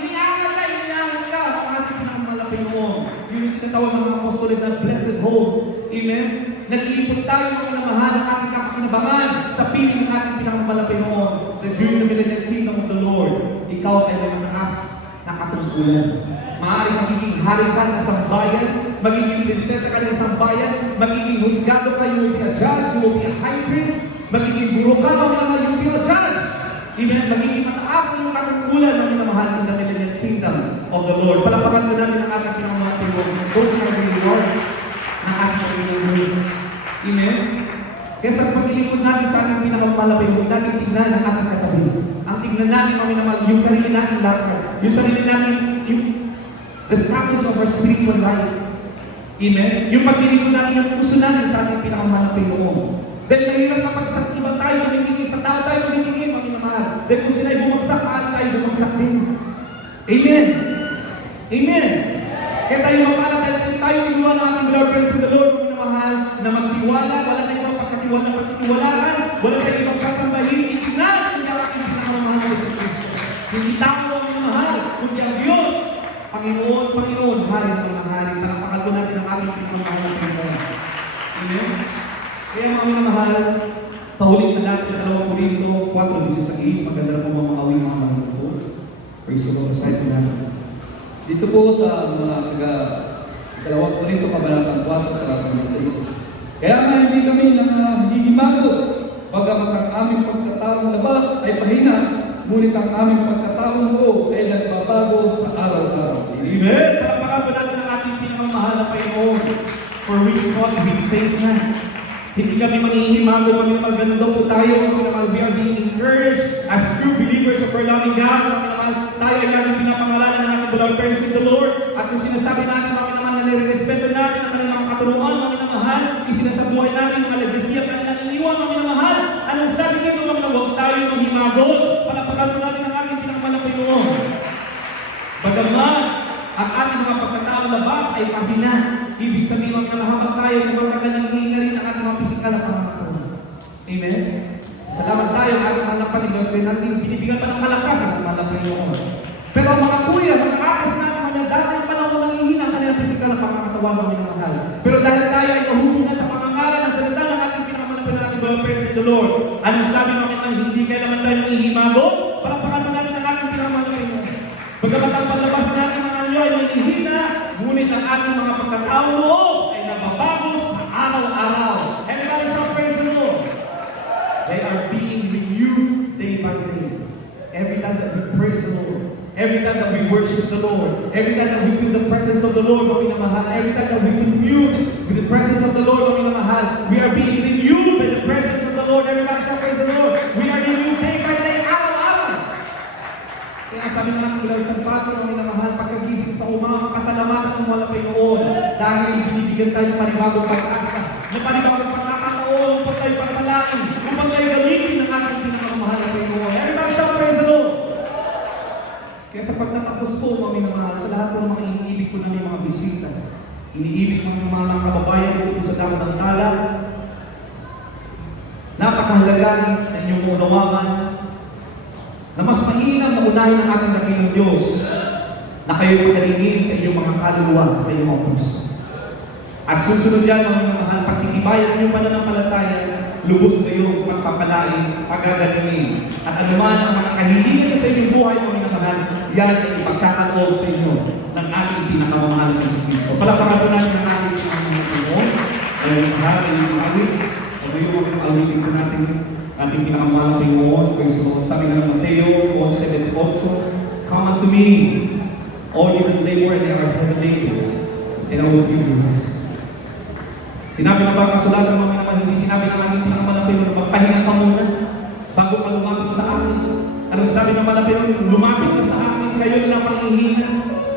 iniangat ka, ang ating pinakamalapin mo. Yun yung tinatawag ng mga apostolid na blessed hope. Amen. Nag-iipon tayo ng minamahal ng ating kapakinabangan sa piling ng ating pinakamalapin mo. That during the millennial kingdom of the Lord, ikaw ay may mataas na katungkulan. Maaaring magiging hari ka ng isang bayan, magiging prinsesa ka ng isang bayan, magiging husgado ka, you will be a judge, you will be a high priest, magiging guro ka, you will be a judge. Amen. Magiging mataas na yung katungkulan ng minamahal in the millennial kingdom of the Lord. Palapakan mo natin ang ating pinakamalapin mo. Those are the rewards ng ating Panginoon. Amen? Kaya sa paglilingkod natin sa ating pinakamalapin, huwag natin tignan ang ating katabi. Ang tignan natin, mga minamahal, yung sarili natin lakad. Yung sarili natin, the status of our spiritual life. Amen? Yung paglilingkod natin, yung puso natin sa ating pinakamalapin noon. Dahil mahirap kapag sa iba tayo, tumingin, sa tao tayo, tumingin, mga minamahal. Dahil kung sila ay bumagsak, paano tayo bumagsak din? Amen? Amen? Kaya tayo mapalad, dahil tayo inuwa ng ating Lord, praise to the Lord, mga minamahal, na magtiwala, wala tayong ibang pagkatiwalaan, wala tayong ibang sasambahin, itignan, kundi ang ating pinamamahal na Jesus Cristo. Hindi tao ang minamahal, kundi ang Diyos, Panginoon, Panginoon, hari ng mga hari, palapakan ko natin ang ating pinamamahal na Panginoon. Amen? Kaya mga minamahal, sa huling na natin, 2 Corinto 4:16, maganda na po mga awing mga manunuto. Praise the Lord, recite po natin. Dito po sa mga Dalawang Korinto Kabanatang 4, talatang 3. Kaya nga hindi kami nangihimago, bagamat ang aming pagkataong labas ay pahina, ngunit ang aming pagkataong loob ay nagbabago sa araw-araw. Amen! Palapakan po natin ang ating pinamamahal na Panginoon, for which cause we thank na. Hindi kami mangihimago, kami maganda po tayo, we are being encouraged as true believers of our loving God, tayo ay laging pinapangalanan ng ating beloved parents in the Lord, at kung sinasabi natin, nire-respeto natin ang kanilang katuruan, mga minamahal, isinasabuhay natin ang alagasiya at kanilang iniwan, mga minamahal. Anong sabi nito, mga minamahal? Huwag tayo maghimago, palapakan po natin ang ating pinakamalapin mo. Bagamat ang ating mga pagkataong labas ay pahina, ibig sabihin mga minamahal tayo, kung bagaman nangihinga rin ang ating mga pisikal na pangakatuan. Amen? Salamat tayo, ang ating mga panigawin natin, binibigyan pa ng malakas ang malapin mo. Pero ang mga kuya, mga akas natin, mga dahil panahon nanghihina ang kanilang pisikal na pangakatawan ng minamahal. Pero dahil tayo ay nahuhuli na sa pangangalan ng salita ng ating pinakamalapit na ating mga parents in the Lord, anong sabi ng mga hindi kailangan tayo nangihimago? Palapakan mo natin ang ating pinakamalapit mo. Bagamat ang panlabas natin mga anyo ay nanghihina, ngunit ang ating mga pagkataong loob ay nababago sa araw-araw. Everybody shout praise the Lord. They are being renewed day by day. Every time that we praise the Lord, every time that we worship the Lord, every time that we feel the presence of the Lord, every time that we commune with the presence of the Lord, we are being renewed by the presence of the Lord. Everybody shall praise the Lord. We are renewed day by day, araw-araw. Kaya sabi ng ating ilaw sa pastor, pagkagising sa umaga, kasalamatan ng wala Panginoon dahil binibigyan tayo ng panibagong pag-asa. na panibagong pagkakataon upang tayo pagpalain, upang tayo gamitin ng ating pinakamahal na Panginoon. Everybody shout praise the Lord! Kaya sa pagtatapos po, mga minamahal, sa lahat po ng mga iniibig ko na may mga bisita, iniibig ko ng mga kababayan ko sa damo ng tala, napakahalaga na inyong unawakan na mas mainam na unahin ang ating dakilang Diyos na kayo pagkalingin sa inyong mga kaluluwa, sa inyong mga puso. At susunod yan, mga minamahal, pagtitibayan ang inyong pananampalataya, lubos kayong magpapalain, pagagalingin. At anuman ang mga kahilingan sa inyong buhay, mga minamahal, yan ay ipagkakaloob sa inyo ng ating pinakamamahal na si Kristo. Palapakan po natin ang ating Panginoon. Ayun, mahal, ayun, awit. At ngayon, ang awitin ko natin ating pinakamamahal na Panginoon. Kaya sabi ng Mateo 1:7-8, "Come unto me, all you that labor and are heavy laden, and I will give you rest." Sinabi ng mga kasulatan ng mga minamahal, hindi sinabi ng ating pinakamahal na magpahinga ka muna bago ka lumapit sa akin. Anong sabi ng malapit, lumapit ka sa akin, kayo na pangihina,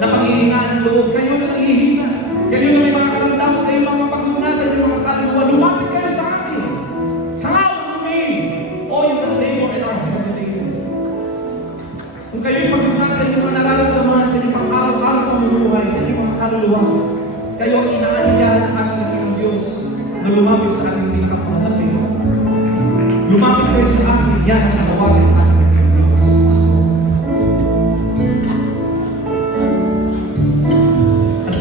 na panghihingaan ng loob, kayo na nangihina, kayo na may mga karamdaman, kayo na mapagod na sa inyong mga kaluluwa, lumapit kayo sa akin. Come to me, all you that labor and are heavy laden. Kung kayo'y pagod na sa inyong mga nararamdaman, sa inyong pang-araw-araw pamumuhay, sa inyong mga kaluluwa, kayo ang inaaniyahan ng ating Diyos na lumapit sa ating pinakamahal na Panginoon. Lumapit kayo sa akin, yan ang nawagan ng ating Diyos. At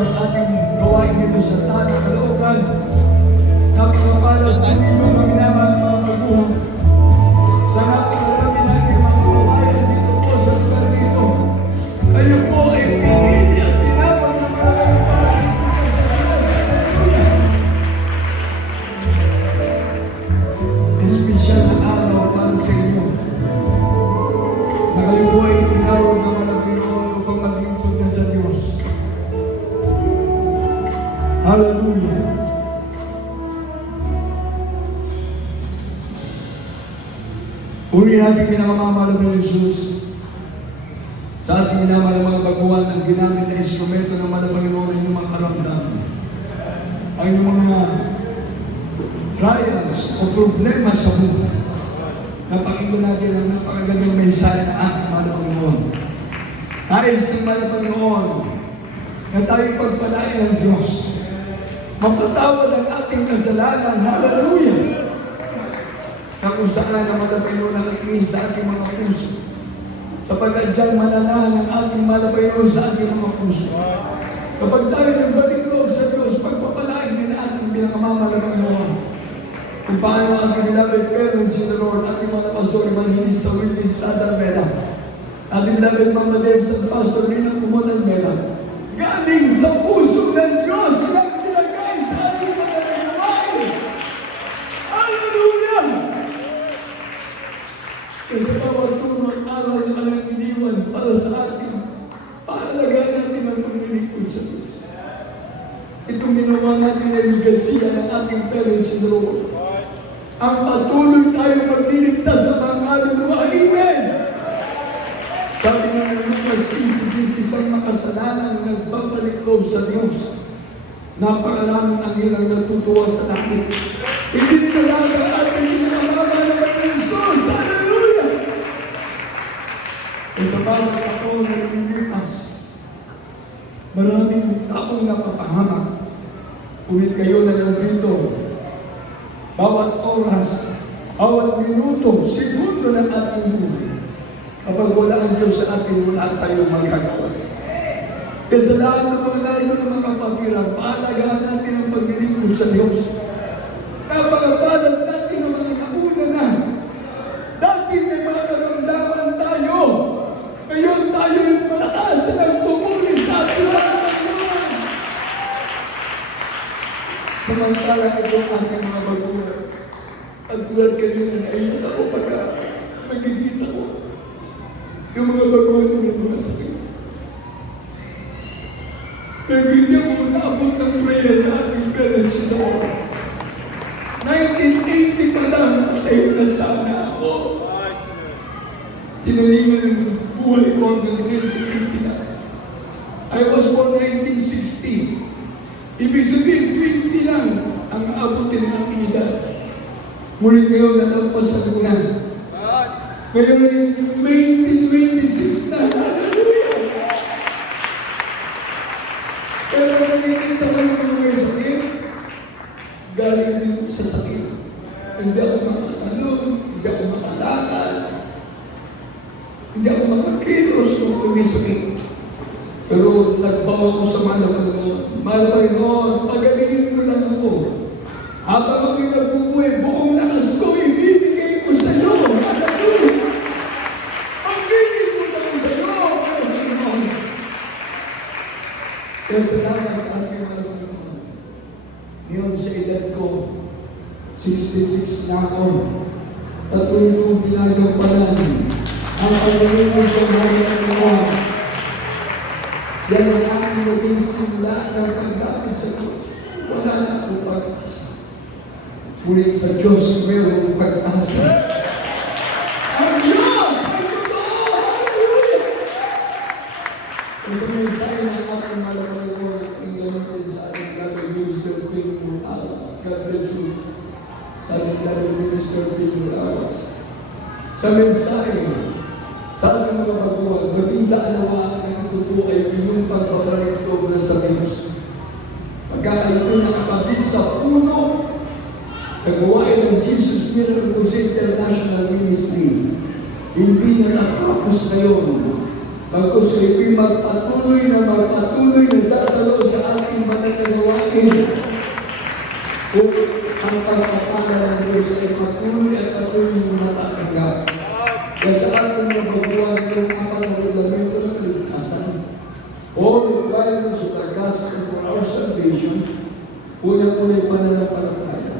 ng ating gawain dito sa Tanang Kalooban. Napakapalad po ninyo mga minamahal ng mga magulang. Sa napakarami natin mga kababayan dito po sa lugar dito. Kayo po ay pinili at tinawag na maraming pagkakita sa Diyos. Hallelujah! Espesyal na araw para sa inyo. Na kayo po ay tinawag na Panginoon upang maglingkod na sa Diyos. Hallelujah! Uri natin pinakamamahal ng Jesus sa ating minamahal ng mga baguhan ang ginamit na instrumento ng mga Panginoon ng inyong mga karamdaman. Ang inyong mga trials o problema sa buhay. Napakinggan natin ang napakagandang mensahe ng ating mahal na Panginoon. Nais ng mahal na Panginoon na tayo'y pagpalain ng Diyos. Mapatawad ang ating kasalanan. Hallelujah! Na kung saan ang mahal na Panginoon nakatingin sa ating mga puso. Sapagkat dyan mananahan ang ating mahal na Panginoon sa ating mga puso. Kapag tayo nagbalik loob sa Diyos, pagpapalain din ating pinakamamahal na Panginoon. Kung paano ang ating beloved parents in the Lord, ating mga pastor, Evangelista Willis Tadarmeda, ating beloved Mama Dave sa Pastor Nina Kumonan Meda, galing sa puso ng Diyos silang pinagay sa ating mga nagawain. Hallelujah! Kaya sa bawat turno at araw na kanilang iniwan para sa atin, pahalagaan natin ang paglilingkod sa Diyos. Itong ginawa natin ay ligasiya ng ating parents in the Lord. Ang patuloy tayo magliligtas sa mga kaluluwa. Amen! Sabi nga ng Lucas 15:16, isang makasalanan nagbabalik loob sa Diyos. Napakaraming anghel ang natutuwa sa langit. Hindi sa lahat ang ating pinakamamahal ng Jesus. Hallelujah! E sa bawat ako na lumilipas, maraming taong napapahamak. Ulit kayo na nandito. Bawat oras, bawat minuto, segundo ng ating buhay. Kapag wala ang Diyos sa atin, wala tayong magagawa. Kaya sa lahat ng mga narito ng mga kapatiran, paalagaan natin ang paglilingkod sa Diyos. Napakapalat natin ang mga nauna na. Dati may mga karamdaman tayo. Ngayon tayo yung malakas na nagpupuli sa ating mga karamdaman. Samantala itong ating mga baguhan. At tulad kanina, naiyak ako pagka magigita ko. Yung mga baguhan ng mga sakit. Pero hindi ako naabot ng prayer na ating parents in the Lord. 1980 pa lang, patayo na sana ako. Tinalingan ng buhay ko hanggang 1980 na. I was born 1960. Ibig sabihin, 20 lang ang aabutin ng aking edad. Ngunit ngayon, nalampas sa lunan. Ngayon ay 2026 na. Hallelujah! Pero nakikita ko yung mga may sakit, galing din ako sa sakit. Hindi ako makatalon, hindi ako makalakad, hindi ako makakilos kung may sakit. Pero nagbawa ko sa mahal na Panginoon. Mahal na Panginoon, pagalingin mo lang ako. Habang ako'y nagbubuhay, buong lakas ko, ibibigay ko sa iyo. Hallelujah! Paglilingkod ako sa iyo, Panginoon. Kaya salamat sa ating mahal na Panginoon. Ngayon sa edad ko, 66 na ako. Patuloy kong ginagampanan ang paglilingkod sa mahal na Panginoon. Yan ang aking naging simula ng paglapit sa Diyos. Wala na akong pag-asa. Ngunit sa Diyos, mayroong pag-asa. Ang Diyos! Ang totoo! Hallelujah! Kasi may sayo ng aking malaking ko ang gano'n sa ating Labay Minister Pedro Awas. God bless you. Sa ating Labay Minister Pedro Awas. Sa mensahe, sa ating mga baguhan, maging daalawa ng totoo ay iyong pagbabalik loob na sa Diyos. Pagka ito nakapabit sa puno sa gawain ng Jesus Miracles International Ministry, hindi na natapos ngayon. Bagkus ito'y magpatuloy na dadalo sa kung ang pagpapala ng Diyos ay patuloy at patuloy yung matatanggap. Kaya sa ating mga baguhan ngayong apat na reglamento ng kaligtasan, all requirements of the gospel for our salvation, unang-unay pananampalataya.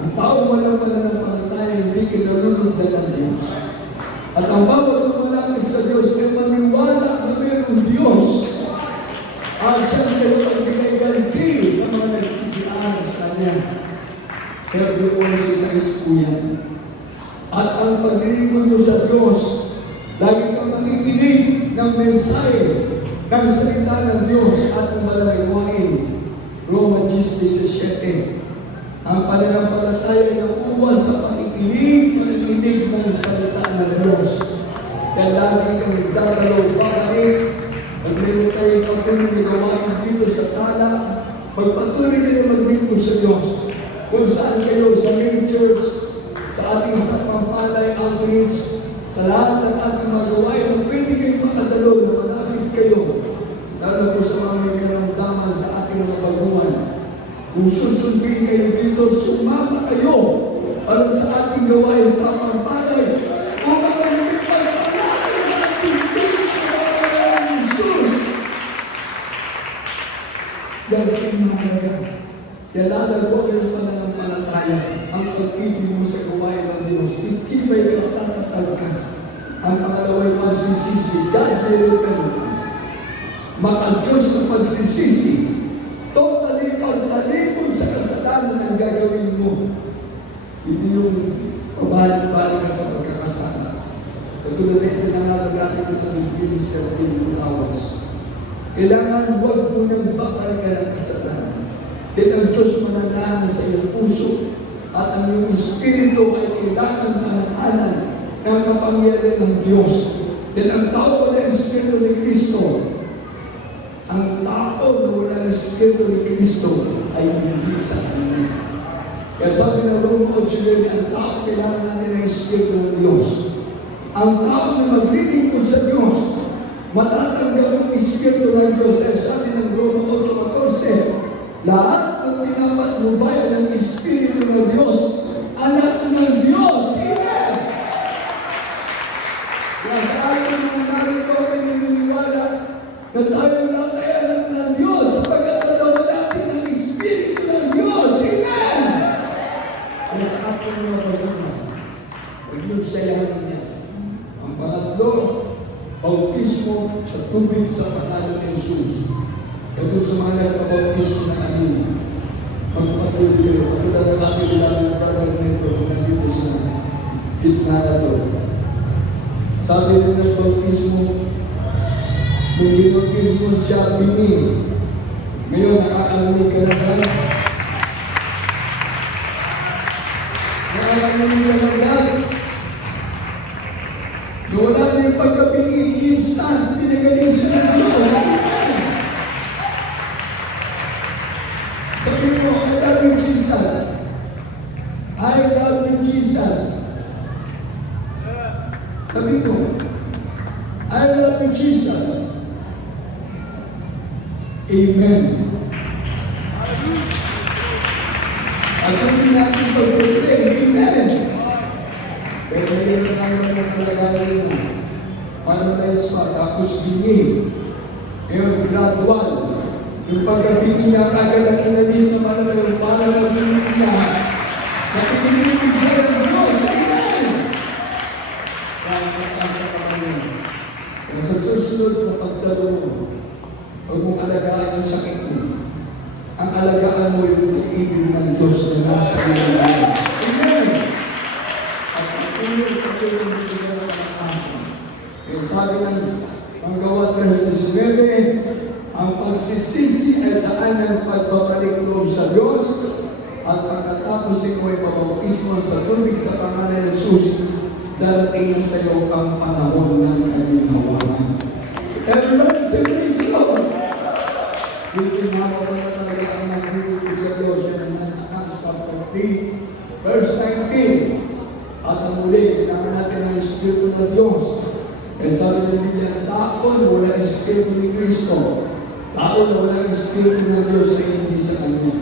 Ang taong walang pananampalataya hindi kinalulugdan ng Diyos. At ang bawat lumalapit sa Diyos ay maniwala na mayroong Diyos at siyang tayo ganti sa mga nagsisiahan sa Kanya. Hebreo 11:6 po yan. At ang paglilingkod mo sa Diyos, lagi kang nakikinig ng mensahe ng salita ng Diyos at umalaliwain. Roma 10:17. Ang pananampalataya ng uwan sa pakikinig ng salita ng Diyos. Kaya lagi kang nagdadalaw pabalik. Pag meron tayong pagtuloy na gawain dito sa tala, pagpatuloy kayo maglingkod sa Diyos. Kung saan kayo sa main church, sa ating Sampampalay outreach, sa lahat ng ating mga gawain, na pwede kayong makadalo na malapit kayo, lalo po sa mga may karamdaman sa ating mga baguhan. Kung susundin kayo dito, sumama kayo para sa ating gawain sa Sampampalay. Kung ako hindi pagpalaki ng ating Jesus. Yan ang mahalaga. Kaya lalago kayo pananampalataya ang pag-ibig mo sa gawain ng Diyos. Itibay ka, tatatag ka. Ang pangalaway magsisisi, godly repentance. Maka-Diyos na pagsisisi. Totally pagtalikod sa kasalanan ang gagawin mo. Hindi yung pabalik-balik ka sa pagkakasala. Katulad na ito nangarap natin ng Minister Tim Lawas. Kailangan huwag mo nang babalikan ang kasalanan. Dahil ang Diyos mananahan sa iyong puso at ang iyong espiritu ay kailangan mananahan ng kapangyarihan ng Diyos. Dahil ang tao na espiritu ni Kristo, ang tao na wala ng espiritu ni Kristo ay hindi sa kanya. Kaya sabi ng Roma 8:9, ang tao kailangan natin ng espiritu ng Diyos. Ang tao na maglilingkod sa Diyos, matatanggap ang espiritu ng Diyos. Dahil sabi ng Roma 8:14, lahat ng pinapatnubayan ng espiritu ng Diyos, anak ng Diyos. Amen! Kaya sa ating mga narito ay naniniwala na tayo lahat ay anak ng Diyos sapagkat nalawa natin ang espiritu ng Diyos. Amen! Kaya sa ating mga baguhan, huwag niyong sayahan niya. Ang pangatlo, bautismo sa tubig sa pangalan ng Jesus. Kaya sa mga nagpabautismo na kanina, magpatuloy kayo. At ito na natin bilang brother nito kung nandito sa gitna na ito. Sabi ng nagbautismo, kung ginautismo siya, bingi. Ngayon, nakakalinig ka na ba? Nakakalinig ka na ba? Nawala na yung pagkabingi, instant, pinagaling siya ng Diyos. Sabi mo, I love you, Jesus. I love you, Jesus. Sabi mo, I love you, Jesus. Amen. At kung hindi natin pag-pray, amen. Pero mayroon tayo ng kalagayan na paradise pa, tapos bingi. Ngayon, gradual. Yung pagkabingi niya, kagad ang inalis na malamang para nabingi niya, nakikinig siya ng Diyos. Amen! Kaya nakasa ka ngayon. Kaya sa susunod na pagdalo mo, huwag mong alagaan yung sakit mo. Ang alagaan mo yung pag-ibig ng Diyos na nasa iyo. Amen! At patuloy yung bigyan ng pag-asa. Kaya sabi ng Gawa 3:19, ang pagsisisi ay daan ng pagbabalik loob sa Diyos at pagkatapos ikaw ay pabautismo sa tubig sa pangalan ng Jesus, darating na sa iyo ang panahon ng kalinawahan. Everybody say, praise the Lord! Hindi naman pa na talaga ang magbibig ko sa Diyos na nasa Acts chapter 3, verse 19. At ang muli, kailangan natin ang Espiritu ng Diyos. Kaya sabi ng Biblia, tao na wala ang Espiritu ni Kristo, tao na wala ang Espiritu ng Diyos ay hindi sa Kanya.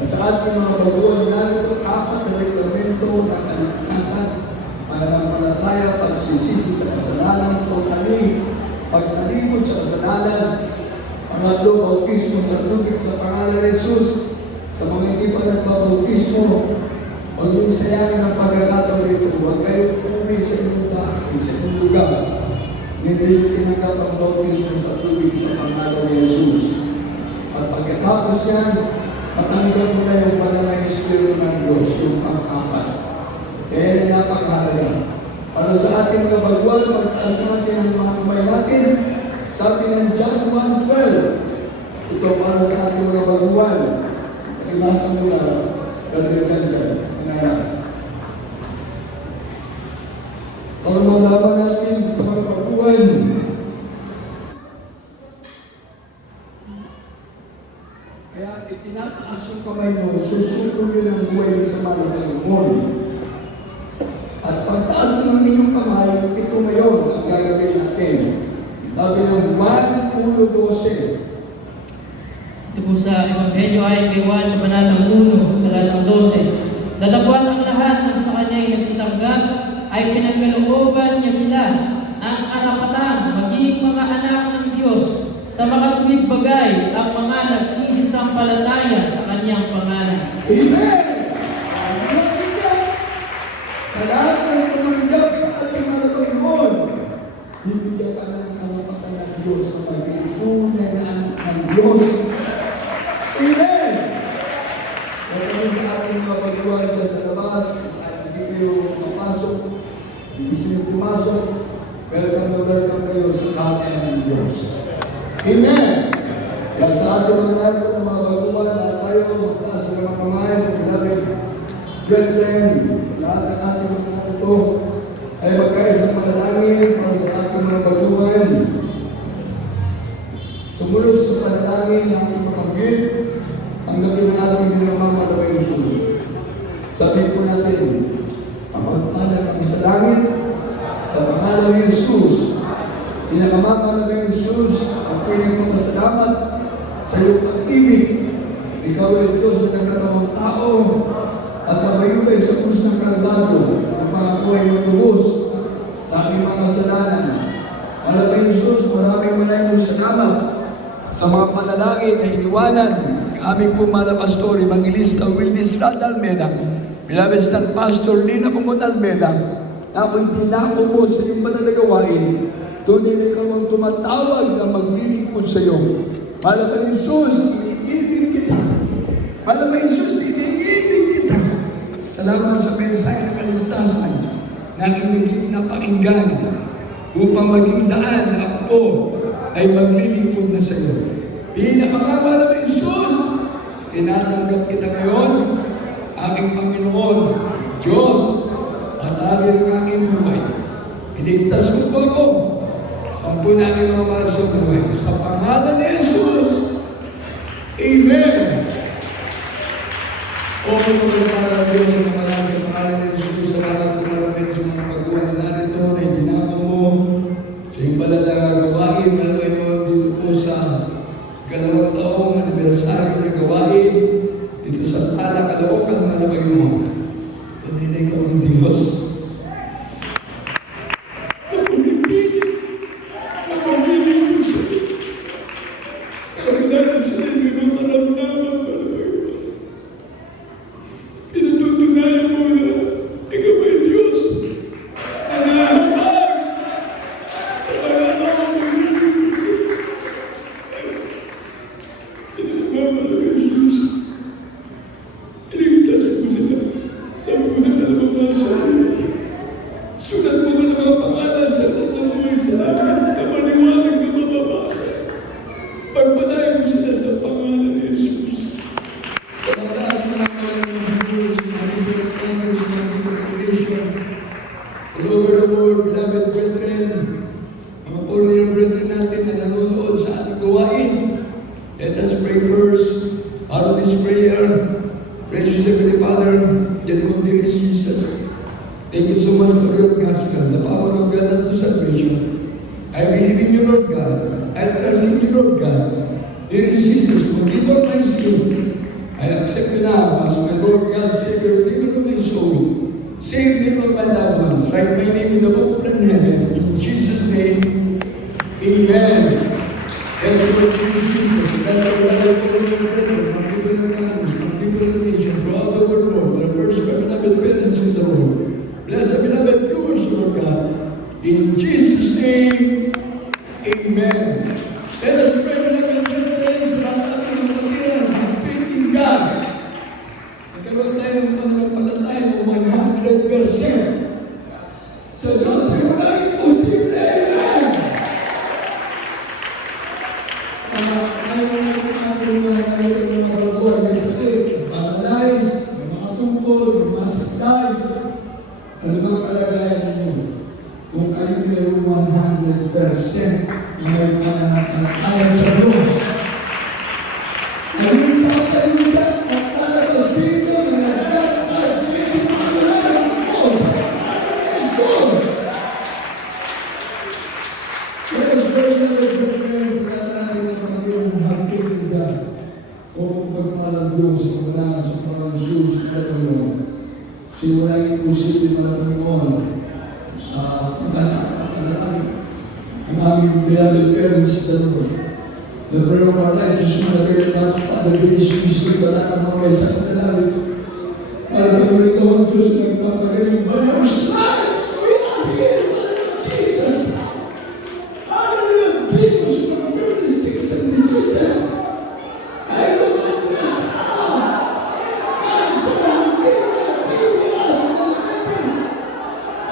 Na sa ating mga baguhan narito, 4 na reglamento ng kaligtasan, pananampalataya, pagsisisi sa kasalanan, totally, pagtalikod sa kasalanan, pangatlo, bautismo sa tubig sa pangalan ni Jesus. Sa mga hindi pa nagbabautismo, huwag yung sayangin ang pagkakataon nito. Huwag kayo uwi sa inyong bahay, sa inyong lugar. Hindi yung tinanggap ang bautismo sa tubig sa pangalan ni Jesus. At pagkatapos yan, matanggap mo na yung banal na Espiritu ng Diyos, yung pang-apat. Kaya yan ang napakahalaga. Para sa ating mga baguhan, magtaas natin ang mga kamay natin. Sabi ng John 1:12, ito para sa ating mga baguhan. Pakilasa mo na, daligan dyan, manara. Para malaman natin sa mga baguhan, kaya itinataas yung kamay mo, susuko yun ang buhay sa mga mo. At pagtaas mo ng inyong kamay, ito ngayon ang gagawin natin. Sabi ng 1:12. Ito po sa Ebanghelyo ay kay Juan, Kabanatang 1, talatang 12. Datapwat ang lahat ng sa kanya'y nagsitanggap ay pinagkalooban niya sila ng karapatan maging mga anak ng Diyos sa makatuwid bagay ang mga nagsisisampalataya sa kanyang pangalan. Amen! Sa lahat ng tumanggap sa ating mga Panginoon, bibigyan ka ng karapatan ng Diyos na maging tunay na anak ng Diyos. Amen! Kaya kami sa ating mga pagkawan dyan sa labas, at hindi kayo mapasok, hindi gusto nyo pumasok, welcome na welcome kayo sa kakayan ng Diyos. Amen! Kaya sa ating mga narito ng mga baguhan, lahat tayo, magtaas ng mga kamay, beloved brethren, lahat ng ating mga ito ay magkaisang panalangin para sa ating mga baguhan. Sumunod sa panalangin ng ating makamit, ang gabi ng ating binamamala kay Jesus. Sabihin po natin, ang pagpala kami sa langit, sa pangalan ni Jesus, pinakamamala kay Jesus, ang pinagpapasalamat sa iyong pag-ibig. Ikaw ay Diyos na nagkatawang tao at nabayubay sa krus ng Kalbaryo ang pangako ay matubos sa aming mga kasalanan. Malabay Jesus, maraming salamat sa mga panalangin na iniwanan ng aming pumala pastor, Evangelista Willis Rad Almeda, Pinabestan Pastor Lina Pumon Almeda, na ako'y tinako mo sa iyong banal na gawain. Tunay na ikaw ang tumatawag na maglilingkod sa iyo. Malabay Jesus, iniibig kita. Malabay Jesus, iniibig kita. Salamat sa mensahe ng kaligtasan na aking napakinggan upang maging daan na ako ay maglilingkod na sa iyo. Pinakamamala ng Jesus, tinatanggap kita ngayon, aking Panginoon, Diyos, at lagi ng aking buhay. Iligtas mo po ako sa po namin mga mahal sa buhay. Sa pangalan ni Jesus, Amen. O mga para Diyos sa pangalan sa pangalan ni Jesus, salamat po maraming sa mga pagkuhan na narito na itinama mo sa iyong balad na gawain. Malamay mo dito po sa 2 taong anibersaryo na gawain dito sa Tala, Caloocan, malamay mo. Tunay na ikaw ang Diyos. All over the world, beloved brethren, mga foreigner brethren natin na nanonood sa ating gawain, let us pray first, out of this prayer, precious Heavenly Father, in the name of Jesus, thank you so much for your gospel, the power of God unto salvation. I believe in you, Lord God. I trust in you, Lord God. There is Jesus, forgive all my sins. I accept you now as my Lord, God, Savior, Redeemer of my soul. Save me from my loved ones. Write my name in the book of heaven. In Jesus' name, amen. Yes, Lord Jesus. That's the Lord of the brethren, my people and families, my people and nations, throughout the world, Lord. But first, my beloved parents in the Lord. Bless the beloved viewers, Lord God. In Jesus' name, amen. Let us pray, beloved brethren, sa mga ating kapatiran, ang faith in God. Nagkaroon tayo ng pananampalataya ng 100%. Sa Diyos ay walang imposible. Amen! Ngayon ating mga kalabor, may sakit, paralyzed, may mga tungkol, may mga saklay. Ano bang kalagayan ninyo? Kung kayo mayroong 100% na may pananampalataya sa Diyos. Nalipat, naglalabas dito, naglalakad, pwede magkakaroon ng Diyos. Jesus! Let us pray na nag-friends na natin ang Panginoon hanggang kung pagpalang Diyos sa mga sa parang Jesus na Panginoon. Simulan yung usipin ng Panginoon sa pagkakalaki. Ang aming beloved parents sa Lord. The prayer of our life is not very much Father, binisisig ka lang ang mga sa kanilawit. Malapit ito ang Diyos nagpapagaling by your stripes. We are here, Lord Jesus. Hallelujah, demons from every sickness and diseases. I don't understand. I'm so material, us, and the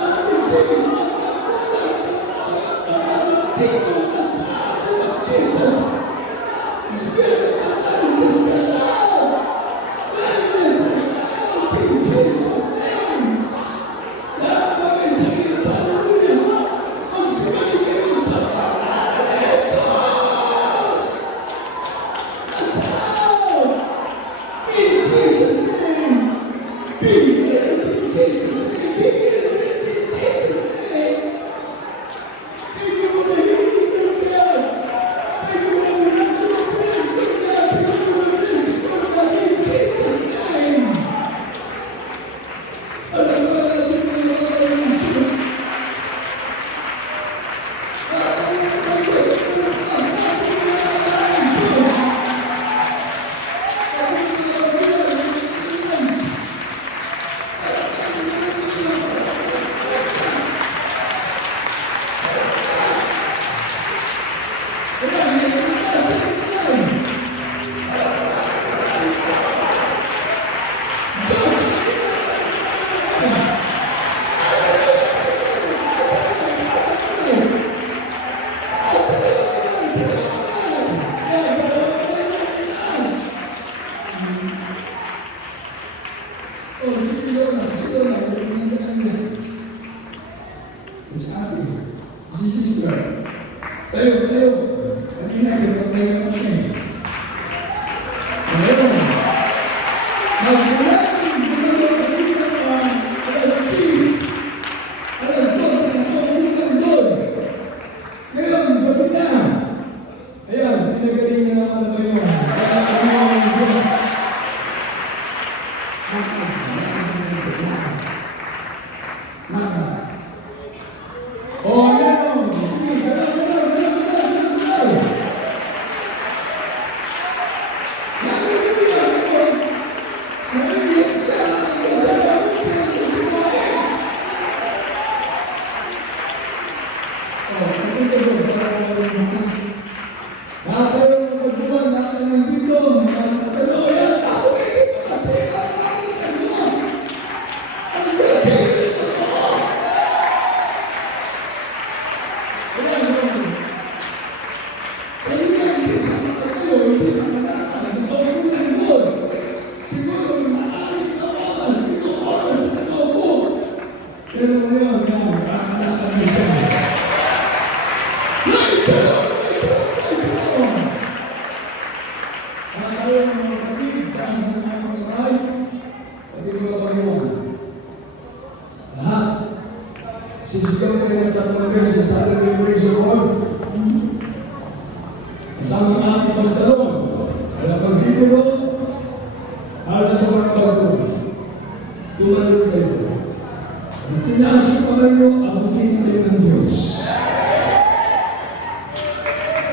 and the sickness of people, the Son of Jesus. Spirit of God is this out. Blindness is out in Jesus' name. That one is again, hallelujah. Ang simali kayo sa pangalan ni Jesus. That's out. In Jesus' name. Be healed in Jesus' name. Be healed in Jesus' name. Thank you for the healing of God. Thank you for the natural praise of God. Thank you for the blessing of God in Jesus' name. As I pray, I give you the Lord and Jesus. Oh, si Lola, yung kanina. It's happy. Si sister. Tayo. Kanina, yung mo siya. Tayo. Magmula kanina pa, alas 10, alas 12, nakaubutan doon. Ngayon, gabi na. Ayan, pinagaling niya naman na kayo. Oh, ayan o. Sige, galaw. Nalilig siya. Kasi bakit siya si Mike? Oh, ito doon. Lahat tayo magbuwan natin nandito. Mga nakatalaw. Ayan, pasok kayo dito kasi. Nakakalitan nyo. Ang galing dito ko. Kanina hindi sa mga kayo, hindi na malakad. Sa pagkulang doon. Siguro maalit na oras, dito oras na nakaupo. Pero ngayon, nakakalakad na siya. Praise the Lord! Praise the Lord! Nakakaroon ng mga kapatid, taas ng mga kamay, pati mga pagkulang. Lahat. Sisigaw kayo ng tatlong beses sa ating praise the Lord. Kasama ang ating pantalon. Wala pag-libero.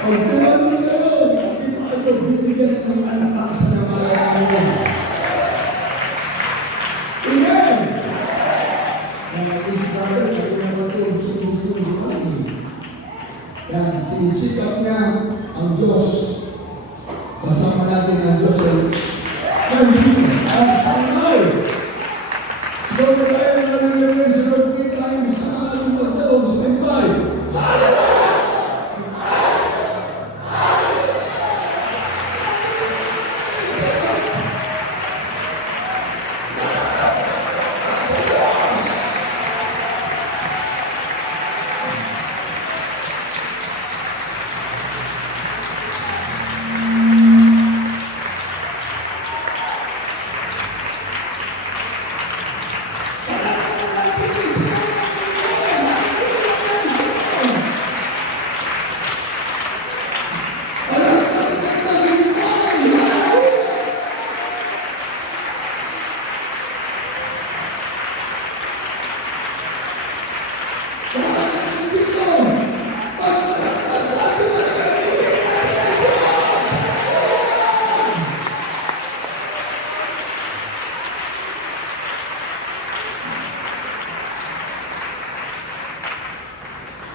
Pag tumalong kayo, hindi pa ito bibigyan ng malakasan ng mga kayo. Amen! Kaya ito si brother, kaya na ito gusto lumaki. Yan, sinisikap niya ang Diyos. Kasama natin ang Diyos ay nandito at sanay. Siguro tayo nalulungin sa pagpapit tayo sa ating pagdaong sa baybay.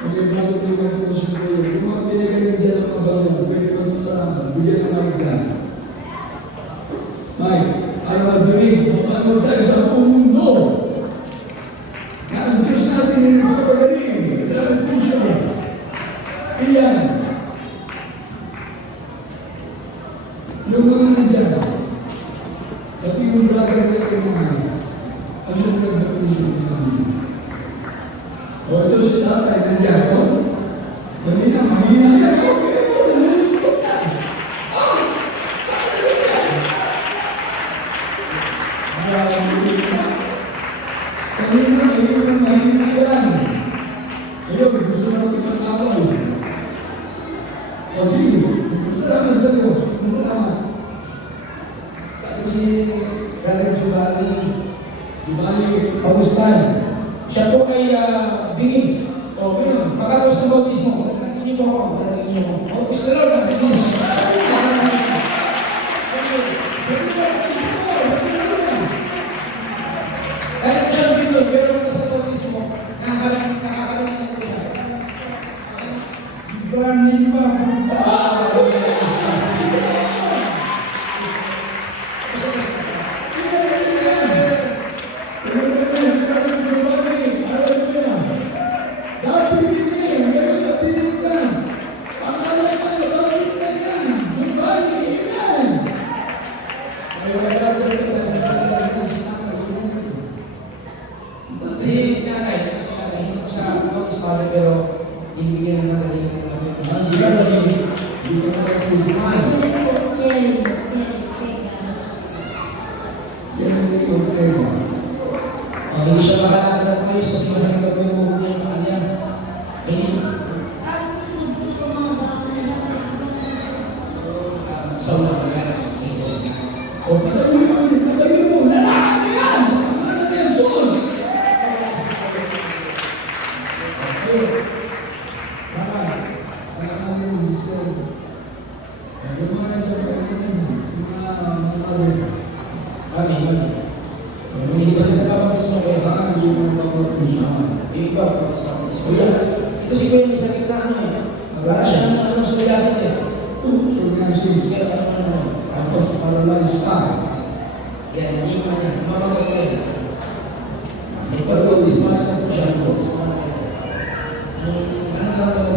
Okay, bago tayo mag-promotion ko yun, yung mga pinagaling dyan ang mabangan, pwede mag-masama, bigyan ng magdan. Mike, para madinig, mapanood tayo sa buong mundo. Na ang Diyos natin ay nagpapagaling, dapat po siya. Iyan. Yung mga nandyan, pati yung brother natin naman, ang mga nagpapagaling naman. O ito si tatay nandiyan ko. Dali na, mahina yan. Okay, nalulutok na. Kanina, mahina yan. Ngayon, gusto na magpapag-away. O sige, basta naman sa Diyos. Basta naman. Tapos si Brother Giovanni Giovanni, Agustan. Siya po kay Bingin. o ngayon, Pagkatapos ng bautismo, nakikinig po ako. Nakikinig ako. Bautis na lang, nakikinig ako. Kaya po siya dito, pero pagkatapos ng bautismo, nakakarinig po siya. Giovanni pa. Si nanay, hindi ko sa bautis father, pero binibigyan na natin ng namin. Hindi ka na nag-usuman. Yan ang yung tema. Hindi siya makalakad po yung susunod na po yung buhok niya yung kanya. Sa mga Jesus. O patayin mo, lalaki na yan! Sa pangalan ni Jesus! Okay. Tama. Alam mo, sister. Yung mga nagpapagaling, yung mga kapatid. Amen. Hindi kasi nagpapagis mo kayo. Hindi mo nagpapagaling. Hindi ba? Kuya, ito si Kuya may sakit na ano eh. Wala siya ng psoriasis eh. Psoriasis. Kaya ano. Tapos paralyzed ka. Kaya hindi man yan. Mamagal ko eh. Ipag-o, dismaya na po siya. Dismaya na po. Ano na ako?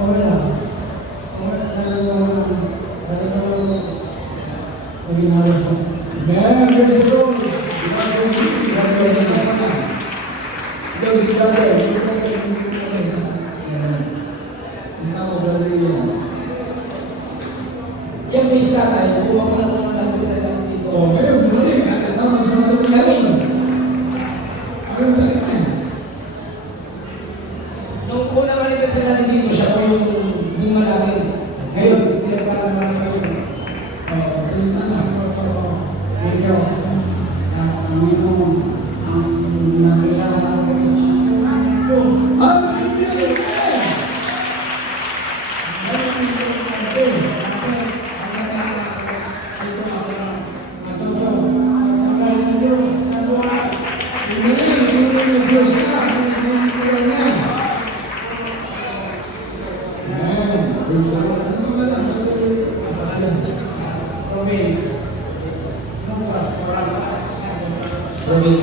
Okay lang. Amen. Praise the Lord. Ikaw si brother. Ikaw mo brother yan. Yan po si tatay. Kuha ko lang naman lang sa ilang dito. O, ngayon, muli. Kasi tama sa mga ngayon. Anong sakit na yan? Nung unang anniversary natin dito, siya po yung lima natin. Ngayon, pinapala naman kayo. Salita na. Medyo, Hallelujah! Amen. Praise the Lord. Ano mga lang? Robin. Robin.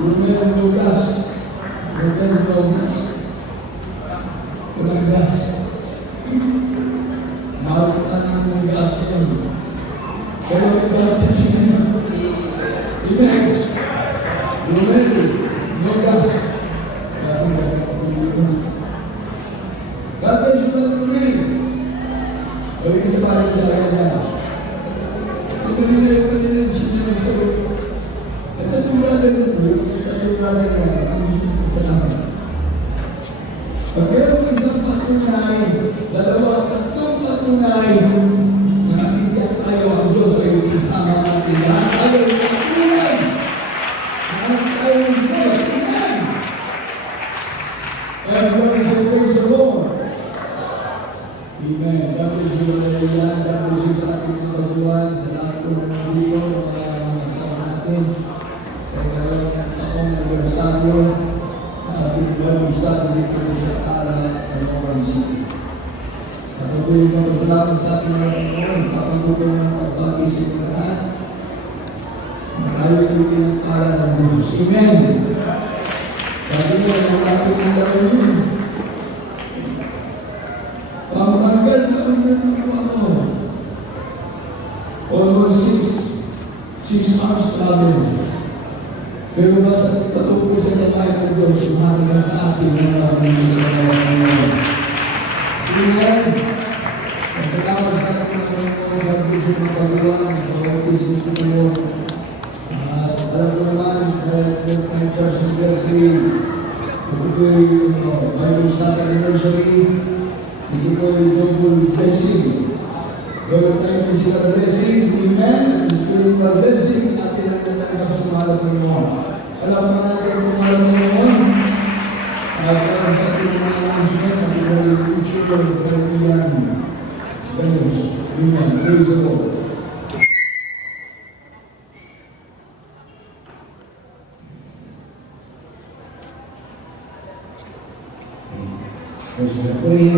Ruben Lucas. Ruben Lucas. Walang gas. Mahal na naman ng gas yun. Pero may gas na siya ngayon. Amen. Ruben Lucas. Kaya ang nagkakapilito. God bless you, Brother Ruben. Gawin sa parang dyan na. Ito nila siya sa ito yung brother na ang salamat. Pag meron ko isang patunay, dalawa, tatlong patunay, na nakita tayo ang Diyos ay isama natin. Lahat tayo ay patunay. Lahat tayo ay Diyos. Amen. Everybody say praise the Lord. Amen. God bless you, Hallelujah. God bless you sa ating mga baguhan, sa lahat po na nandito, mga kasama natin. Sa taong anibersaryo, ating pag-ustad dito sa Tala, Caloocan City. At ako yung magpasalamat sa ating mga Panginoon, kapagupong ng pagbagi sa inyo lahat, na tayo yung pinagpala ng Diyos. Amen. Sabi niya, yung ating ang gawin, pamanggal na ulit ng ano, almost 6 hours travel. Pero basta patuloy sa kapay ng Diyos, mahalaga sa atin ang maraming sa Panginoon. Amen. At salamat sa atin ng Panginoon, God bless you ng pagluwan, pag-office nito kayo. At alam ko naman, dahil may church anniversary, ito po yung Bible Study anniversary, ito po yung double blessing. Double time physical blessing, amen, and spiritual blessing, atin ang natanggap sa mahal ng Panginoon. Alam mo natin kung mahal ng Panginoon, at sa atin ng mga announcement, at ito yung picture of Caribbean Venus. Amen. Praise the Lord. Praise the Lord.